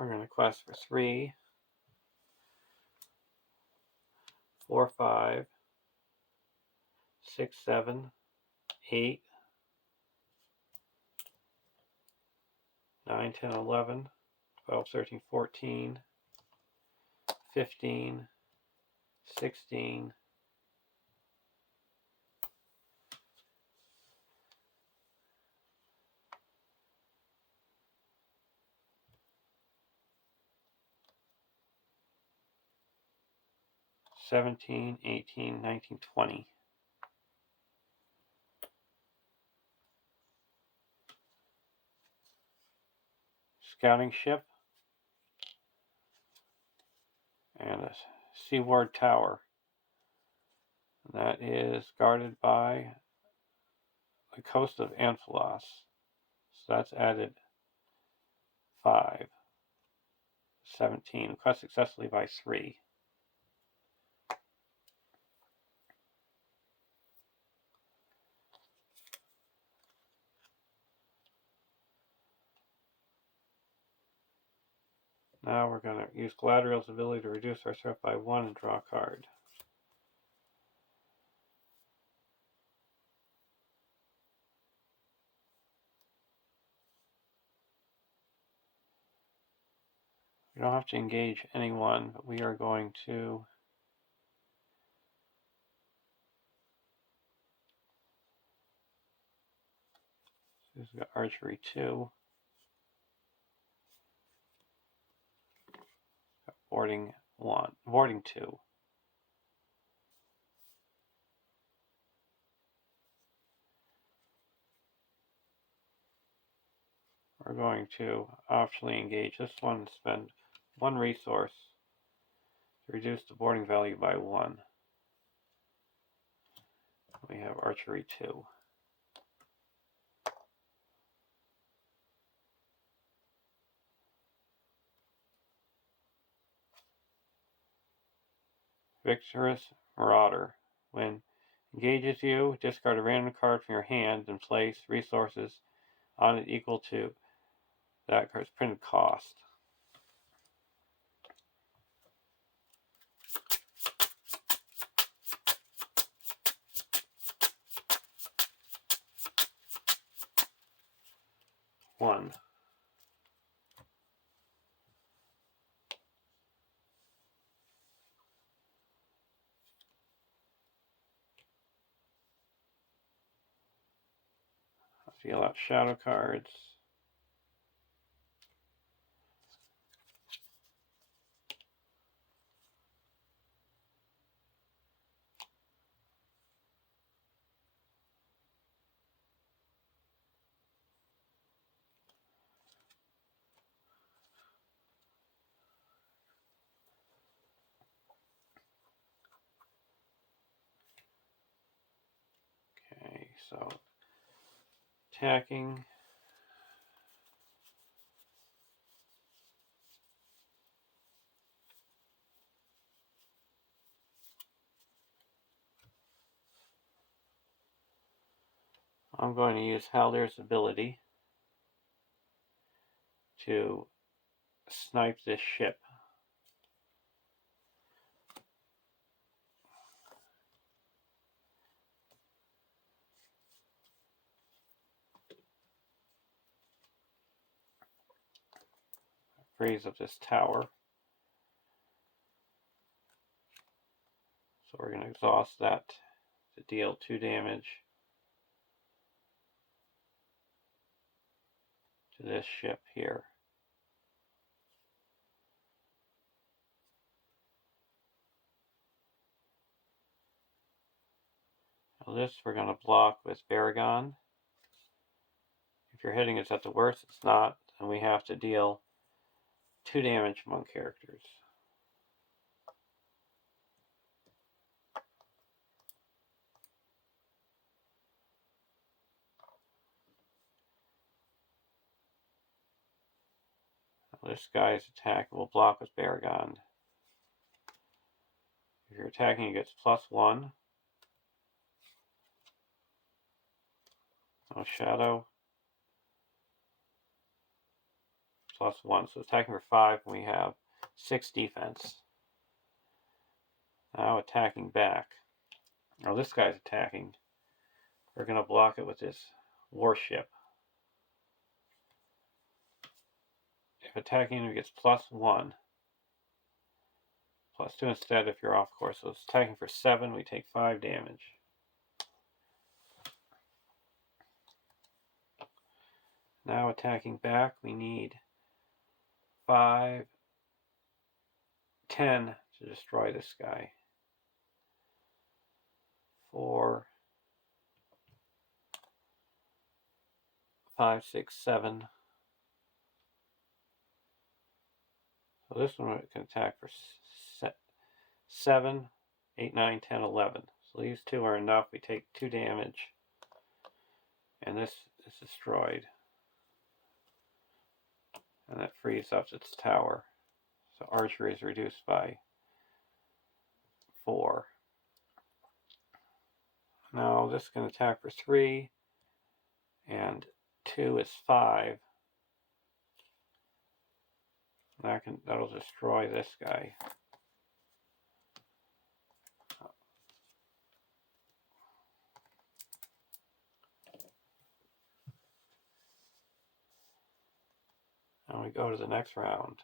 We're going to quest for 3, 4, 5, 6, 7, 8, 9, 10, 11, 12, 13, 14, 15, 16, 17, 18, 19, 20. Scouting ship and a seaward tower. And that is guarded by the coast of Amphilos. So that's added 5. 17. Quest successfully by 3. Now we're going to use Galadriel's ability to reduce our threat by 1 and draw a card. We don't have to engage anyone, but we are going to use the archery 2. Boarding 1. Boarding 2. We're going to optionally engage this one and spend 1 resource to reduce the boarding value by 1. We have archery 2. Victorious Marauder. When engages you, discard a random card from your hand and place resources on it equal to that card's printed cost. One. Deal out shadow cards. Okay, so attacking. I'm going to use Haldir's ability to snipe this ship. Freeze up this tower. So we're going to exhaust that to deal 2 damage to this ship here. Now this we're going to block with Baragon. If you're hitting us at the worst, it's not, and we have to deal 2 damage among characters. Now this guy's attack will block with Baragon. If you're attacking, it gets +1. No shadow. +1. So attacking for 5, and we have 6 defense. Now attacking back. Now this guy's attacking. We're going to block it with this warship. If attacking, it gets +1. +2 instead if you're off course. So it's attacking for 7, we take 5 damage. Now attacking back, we need 5, 10 to destroy this guy. 4, 5, 6, 7. So this one can attack for 7, 8, 9, 10, 11. So these 2 are enough. We take 2 damage. And this is destroyed. And that frees up its tower. So archery is reduced by 4. Now this can attack for 3. And 2 is 5. That'll destroy this guy. And we go to the next round.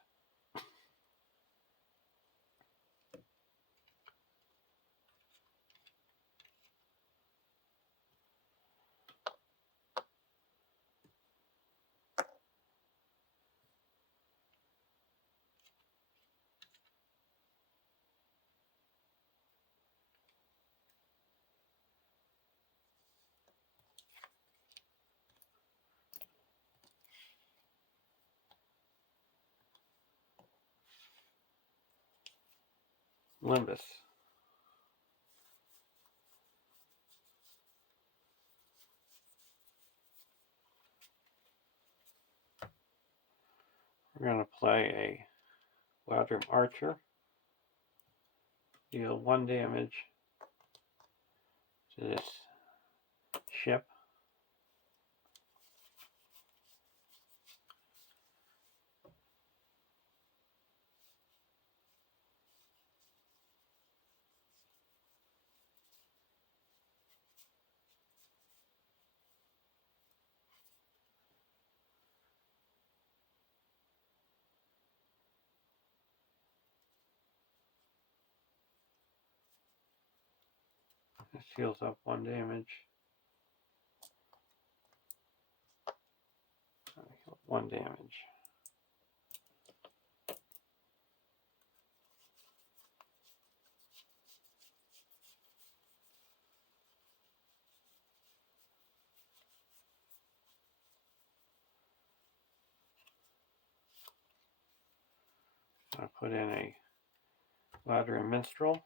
Limbus. We're going to play a Ladrim Archer. Deal 1 damage to this ship. This heals up 1 damage. 1 damage. I'll put in a LOTR Minstrel.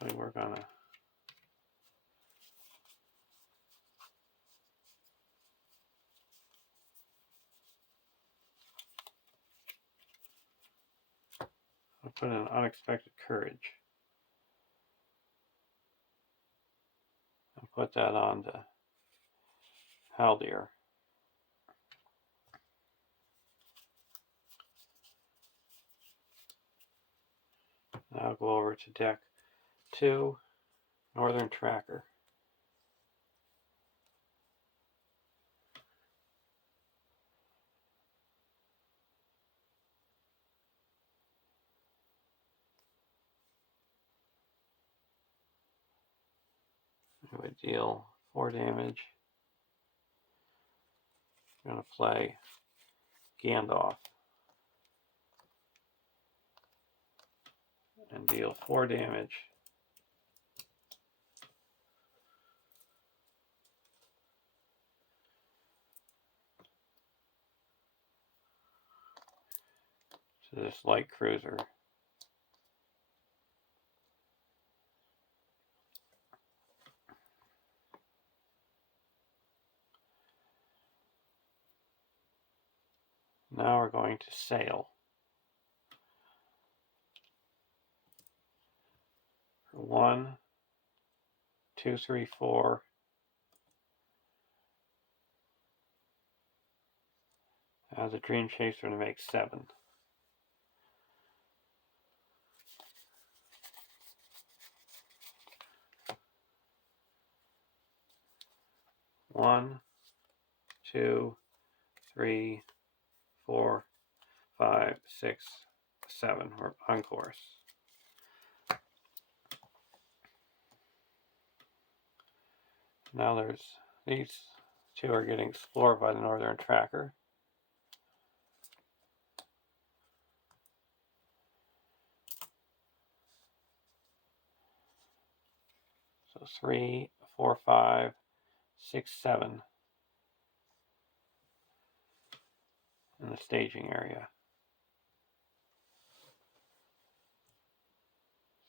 Actually, we're gonna put in Unexpected Courage. And put that on to Haldir. Now I'll go over to deck 2, Northern Tracker. I would deal 4 damage. I'm going to play Gandalf and deal 4 damage. To this light cruiser. Now we're going to sail. For 1, 2, 3, 4. As a Dream Chaser to make 7. One, 2, 3, 4, 5, 6, 7. We're on course. Now there's these 2 are getting explored by the Northern Tracker. So 3, 4, 5, 6, 7 in the staging area.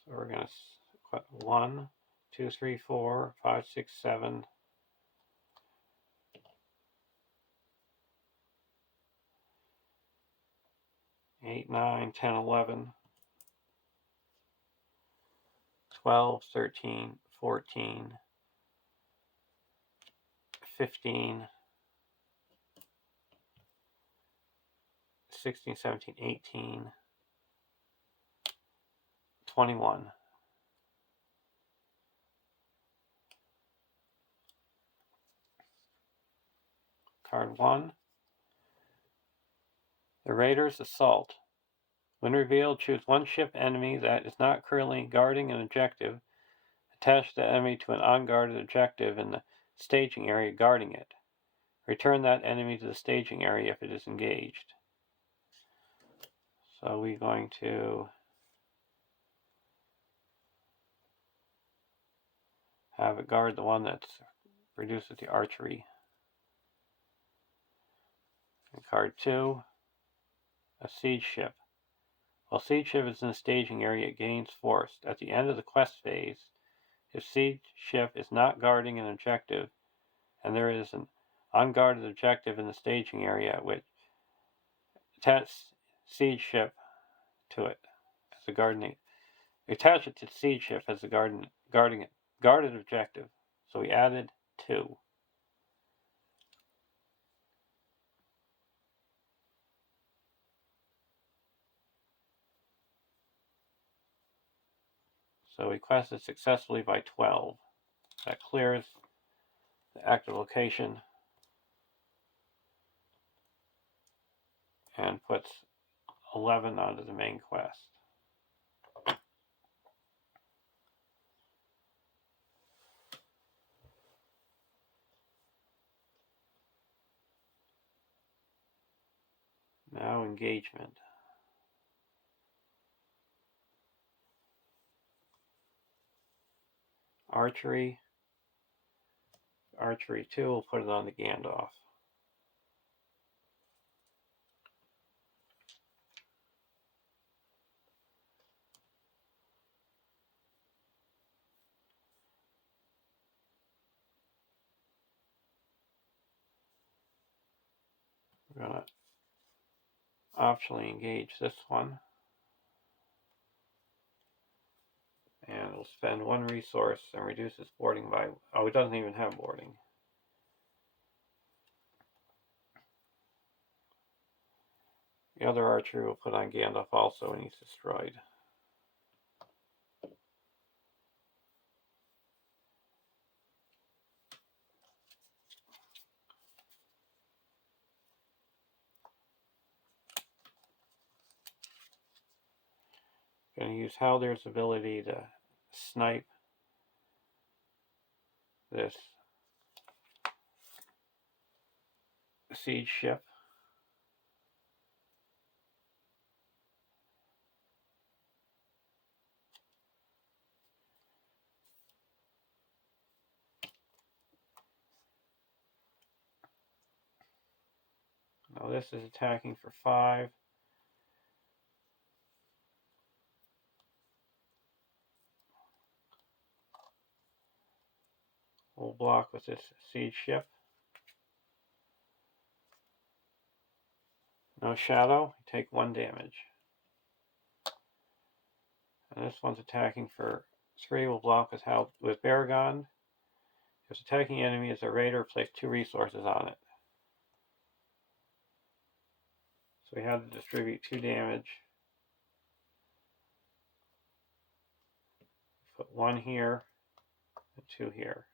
So we're going to put 1, 2, 3, 4, 5, 6, 7. 8, 9, 10, 11, 12, 13, 14, 15, 16, 17, 18, 21. Card 1. The Raiders Assault. When revealed, choose 1 ship enemy that is not currently guarding an objective. Attach the enemy to an unguarded objective in the staging area guarding it. Return that enemy to the staging area if it is engaged. So we're going to have it guard the one that reduces the archery. And card 2, a siege ship. While siege ship is in the staging area, it gains force. At the end of the quest phase, if siege ship is not guarding an objective, and there is an unguarded objective in the staging area, which attach siege ship to it as a guarding. Attach it to the siege ship as a guarded objective. So we added 2. So we quested successfully by 12. That clears the active location and puts 11 onto the main quest. engagement. Archery 2, we'll put it on the Gandalf. We're going to optionally engage this one. And we'll spend 1 resource and reduce its boarding by... Oh, it doesn't even have boarding. The other archer we'll put on Gandalf also when he's destroyed. Going to use Haldir's ability to snipe this siege ship. Now this is attacking for 5. We'll block with this siege ship. No shadow, take 1 damage. And this one's attacking for 3. We'll block with Baragon. If the attacking enemy is a raider, place 2 resources on it. So we have to distribute 2 damage. Put 1 here and 2 here.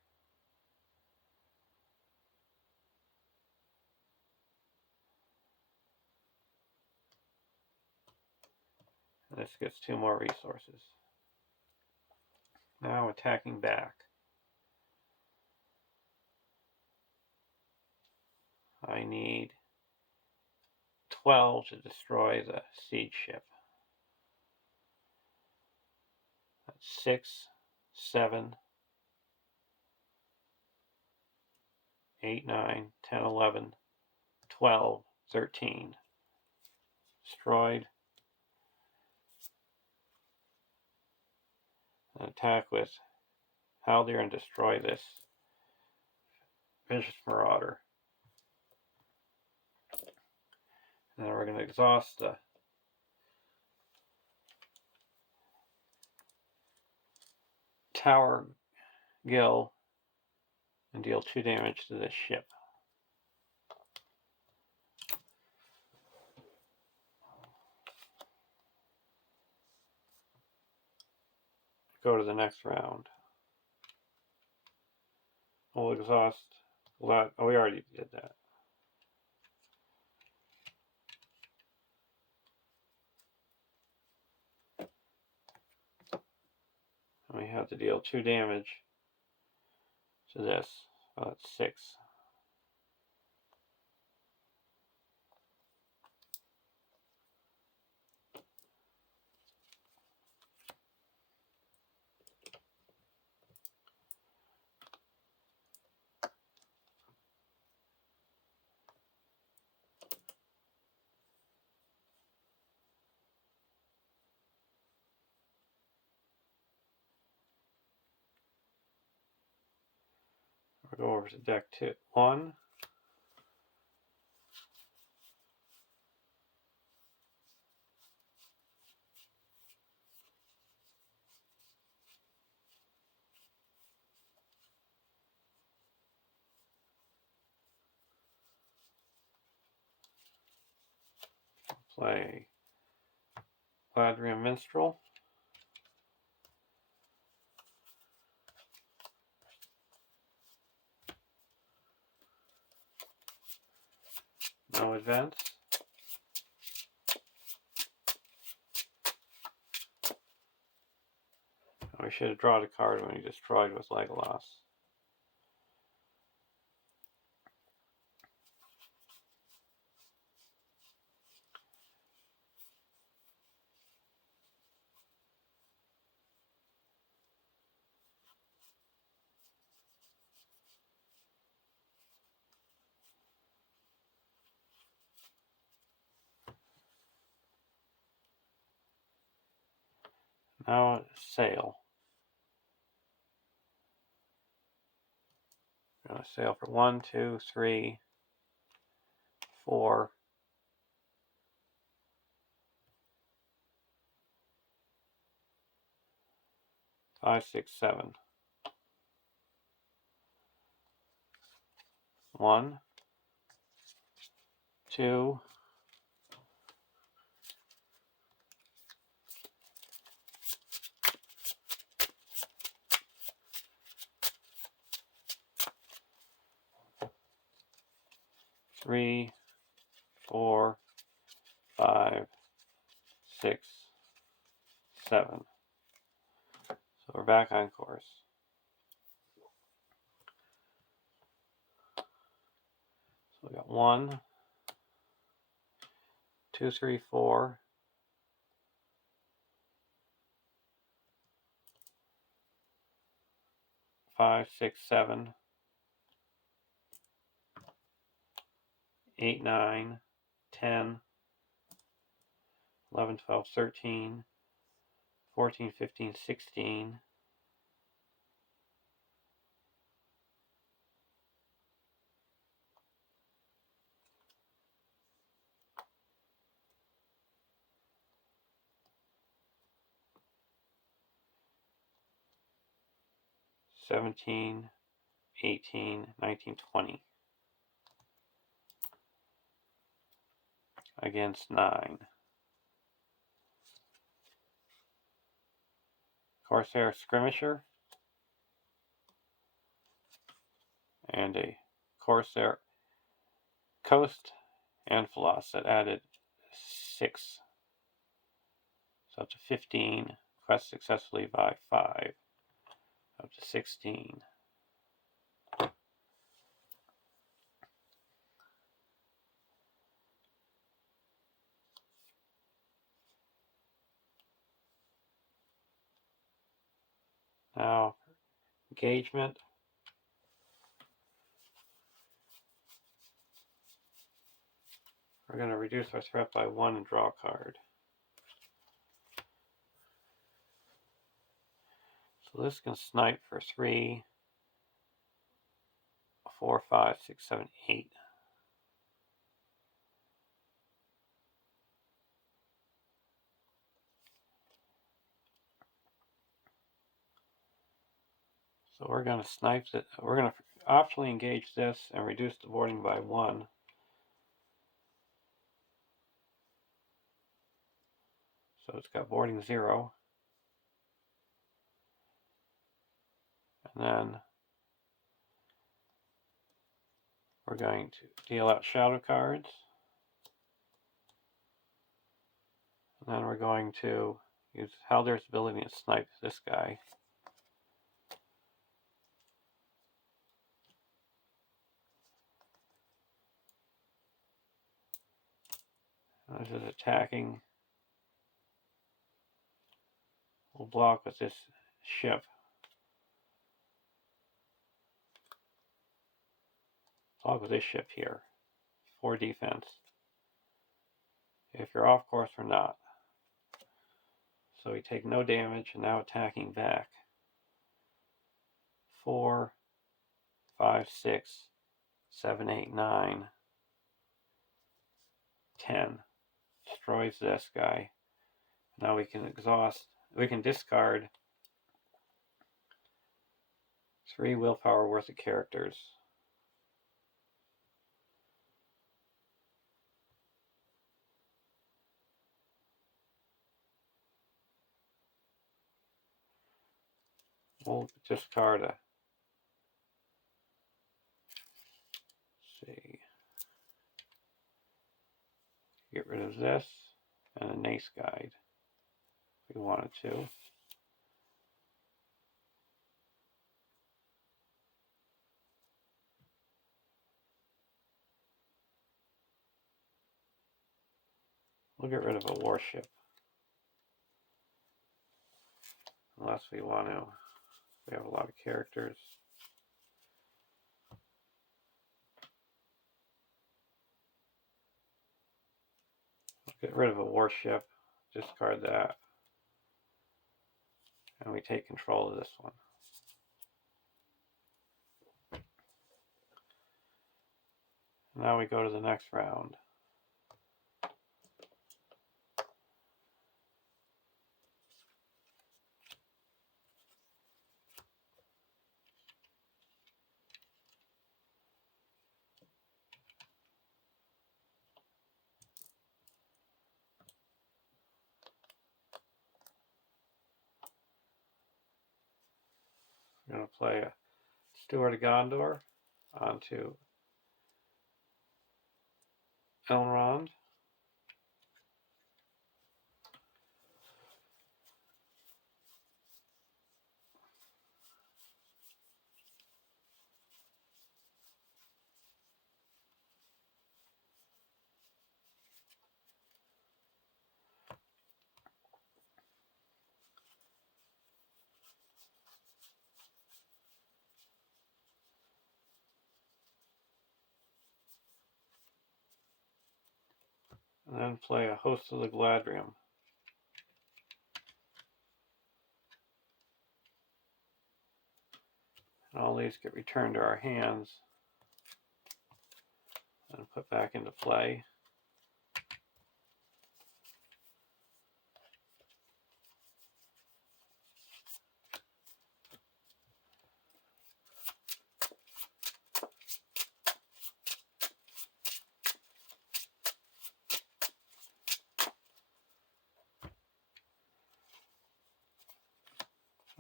And this gets 2 more resources. Now attacking back. I need 12 to destroy the siege ship. That's 6, 7, 8, 9, 10, 11, 12, 13. Destroyed. And attack with Haldir and destroy this vicious marauder. And then we're going to exhaust the tower gill and deal 2 damage to this ship. Go to the next round. We'll exhaust that. Oh, we already did that. And we have to deal 2 damage to this. Oh, that's 6. We'll go over to deck 1. Play Gladrium Minstrel. No advance. We should have drawn a card when he destroyed with Legolas. Now sail. We're going to sail for 1, 2, 3, 4, 5, 6, 7. 1, 2, 3, 4, 5, 6, 7. So we're back on course. So we got 1, 2, 3, 4, 5, 6, 7, 8, 9, 10, 11, 12, 13, 14, 15, 16, 17, 18, 19, 20 against 9. Corsair Skirmisher and a Corsair Coast and Floss that added 6. So up to 15. Quest successfully by 5. Up to 16. Now, engagement. We're going to reduce our threat by 1 and draw a card. So this can snipe for 3, 4, 5, 6, 7, 8. So we're going to snipe it. We're going to optionally engage this and reduce the boarding by 1. So it's got boarding 0. And then we're going to deal out shadow cards. And then we're going to use Haldir's ability to snipe this guy. This is attacking. We'll block with this ship. Block with this ship here. 4 defense. If you're off course or not. So we take no damage and now attacking back. 4, 5, 6, 7, 8, 9, 10. Destroys this guy. Now we can discard 3 willpower worth of characters. We'll discard a, see, get rid of this and a Nace Guide if we wanted to. We'll get rid of a warship. Unless we want to. We have a lot of characters. We'll get rid of a warship. Discard that. And we take control of this one. Now we go to the next round. We're going to play a Steward of Gondor onto Elrond. And then play a Host of the Gladrium. And all these get returned to our hands and put back into play.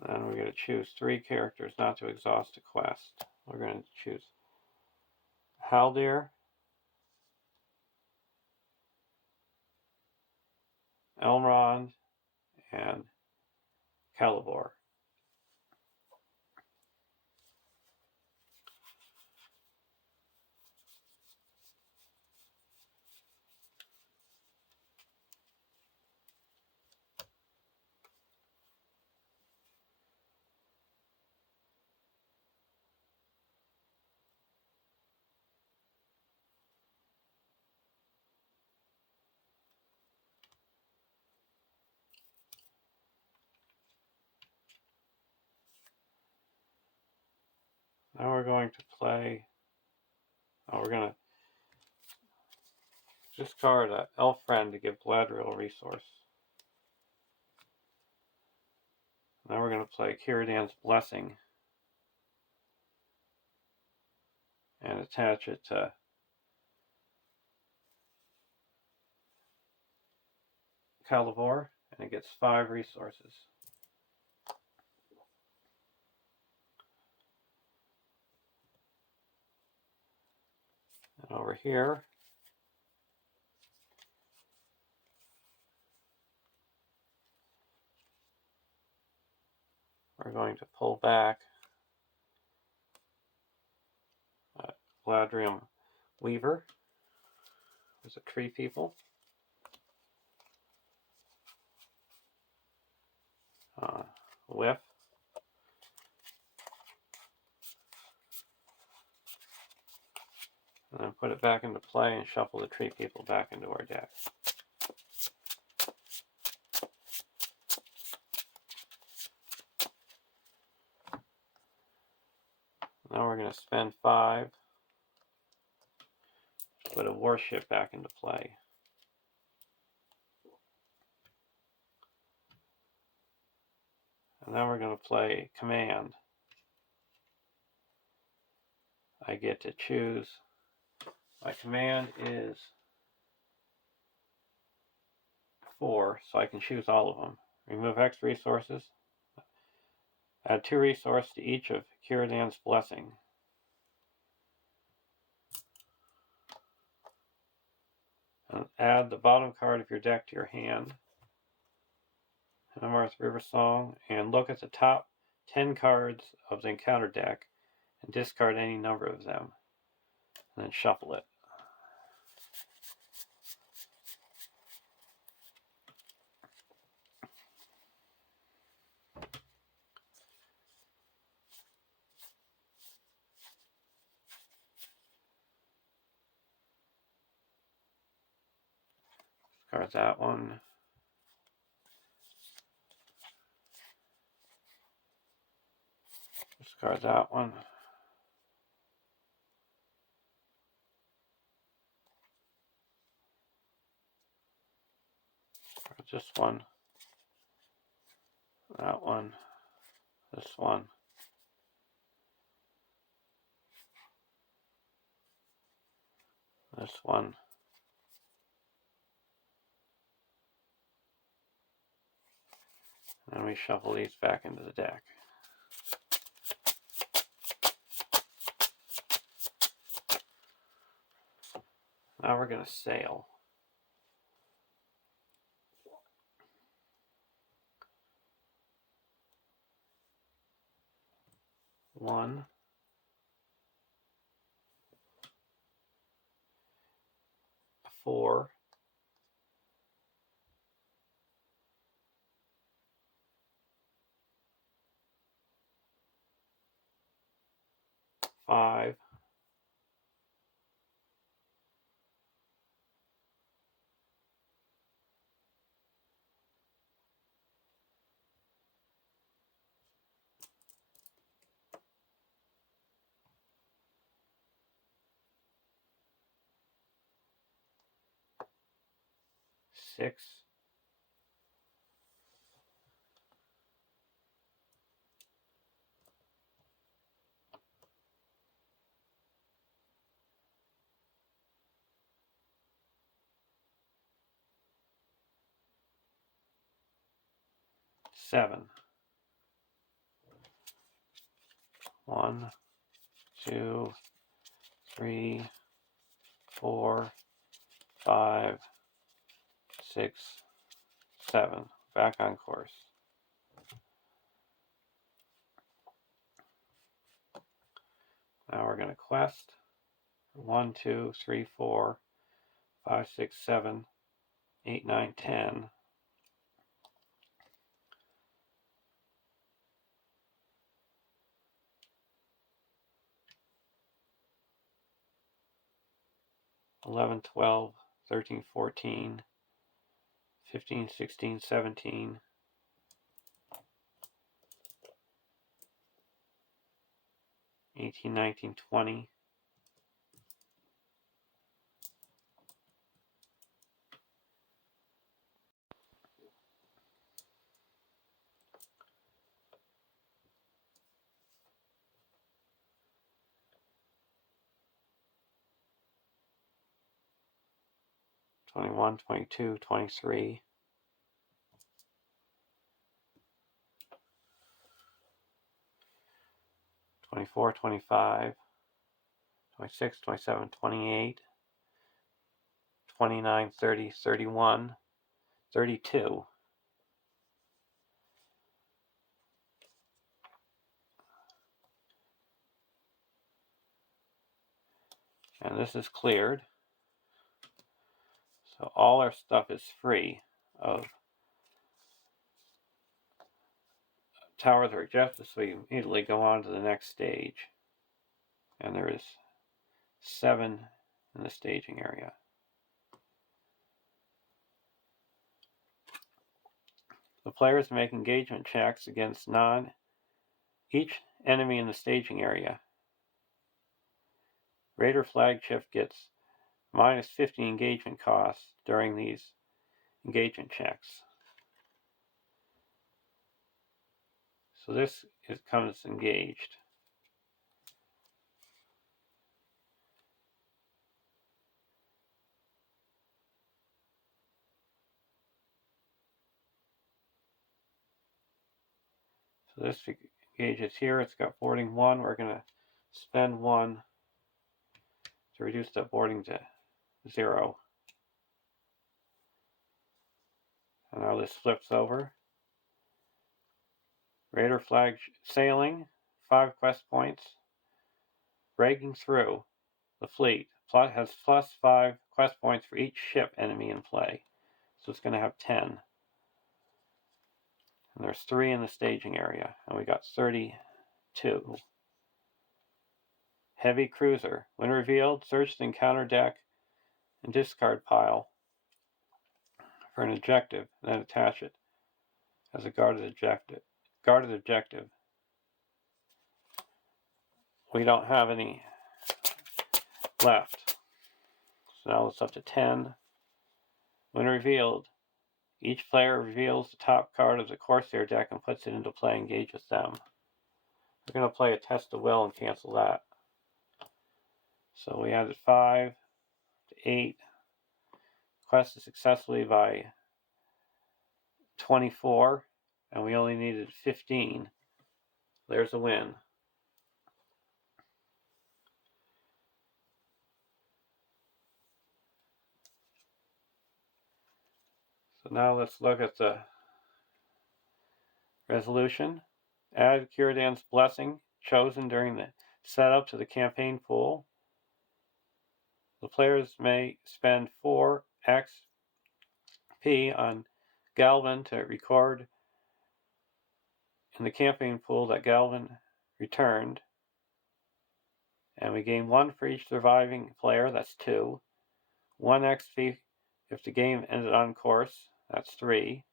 And then we're going to choose 3 characters not to exhaust a quest. We're going to choose Haldir, Elrond, and Celeborn. Now we're going to play, we're going to discard an elf friend to give Gladriel a resource. Now we're going to play Círdan's Blessing and attach it to Celeborn, and it gets 5 resources. And over here, we're going to pull back Gladrium Weaver. There's a tree people. Whiff. And then put it back into play and shuffle the tree people back into our deck. Now we're going to spend 5 to put a warship back into play. And then we're going to play Command. I get to choose. My command is 4, so I can choose all of them. Remove X resources. Add 2 resources to each of Círdan's Blessing. And add the bottom card of your deck to your hand. Hemmar's River Song, and look at the top 10 cards of the encounter deck and discard any number of them. And then shuffle it. Discard that one. Discard that one. This one. That one. This one. This one. And we shuffle these back into the deck. Now we're going to sail. One. Four. Five. Six. Seven. 1, 2, 3, 4, 5, 6, 7. Back on course. Now we're going to quest. 1, 2, 3, 4, 5, 6, 7, 8, 9, 10. 11, 12, 13, 14, 15, 16, 17, 18, 19, 20, 21, 22, 23, 24, 25, 26, 27, 28, 29, 30, 31, 32. And this is cleared. So all our stuff is free of towers or objectives, so we immediately go on to the next stage. And there is 7 in the staging area. The players make engagement checks against each enemy in the staging area. Raider flagship gets minus 50 engagement costs during these engagement checks. So this comes engaged. So this engages here. It's got boarding 1. We're going to spend 1 to reduce the boarding to 0. And now this flips over. Raider flag sailing, 5 quest points. Breaking through the fleet has plus 5 quest points for each ship enemy in play. So it's going to have 10. And there's 3 in the staging area. And we got 32. Heavy cruiser. When revealed, search the encounter deck and discard pile for an objective, and then attach it as a guarded objective. we don't have any left. So now it's up to 10. When revealed, each player reveals the top card of the Corsair deck and puts it into play and engage with them. We're going to play a Test of Will and cancel that. So we added 5 to 8. Quested successfully by 24, and we only needed 15. There's a win. So now let's look at the resolution. Add Curadan's Blessing, chosen during the setup to the campaign pool. The players may spend 4 XP on Galvin to record in the campaign pool that Galvin returned. And we gain 1 for each surviving player, that's 2. 1 XP if the game ended on course, that's 3.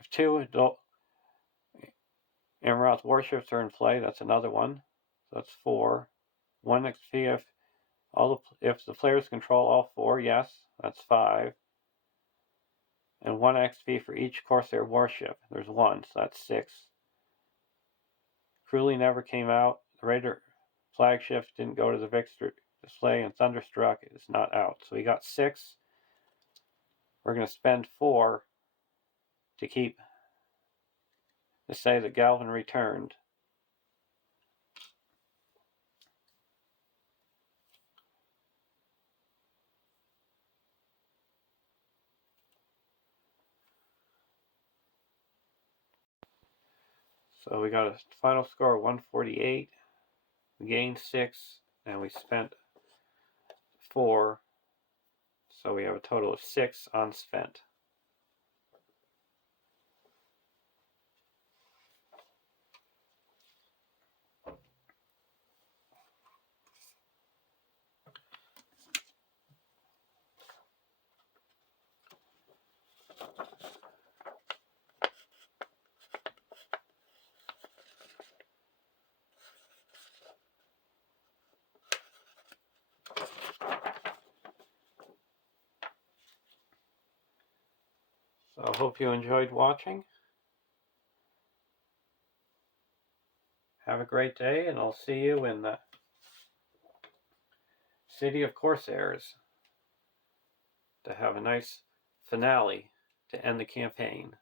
If 2 adult Amaranth warships are in play, that's another 1. So that's 4. 1 XP if the players control all 4, yes, that's 5. And 1 XP for each Corsair warship. There's 1, so that's 6. Cruelly never came out. The Raider flagship didn't go to the Victor display, and Thunderstruck is not out. So we got 6. We're going to spend 4 to say that Galvin returned. So we got a final score of 148. We gained 6, and we spent 4. So we have a total of 6 unspent. So I hope you enjoyed watching. Have a great day, and I'll see you in the City of Corsairs to have a nice finale to end the campaign.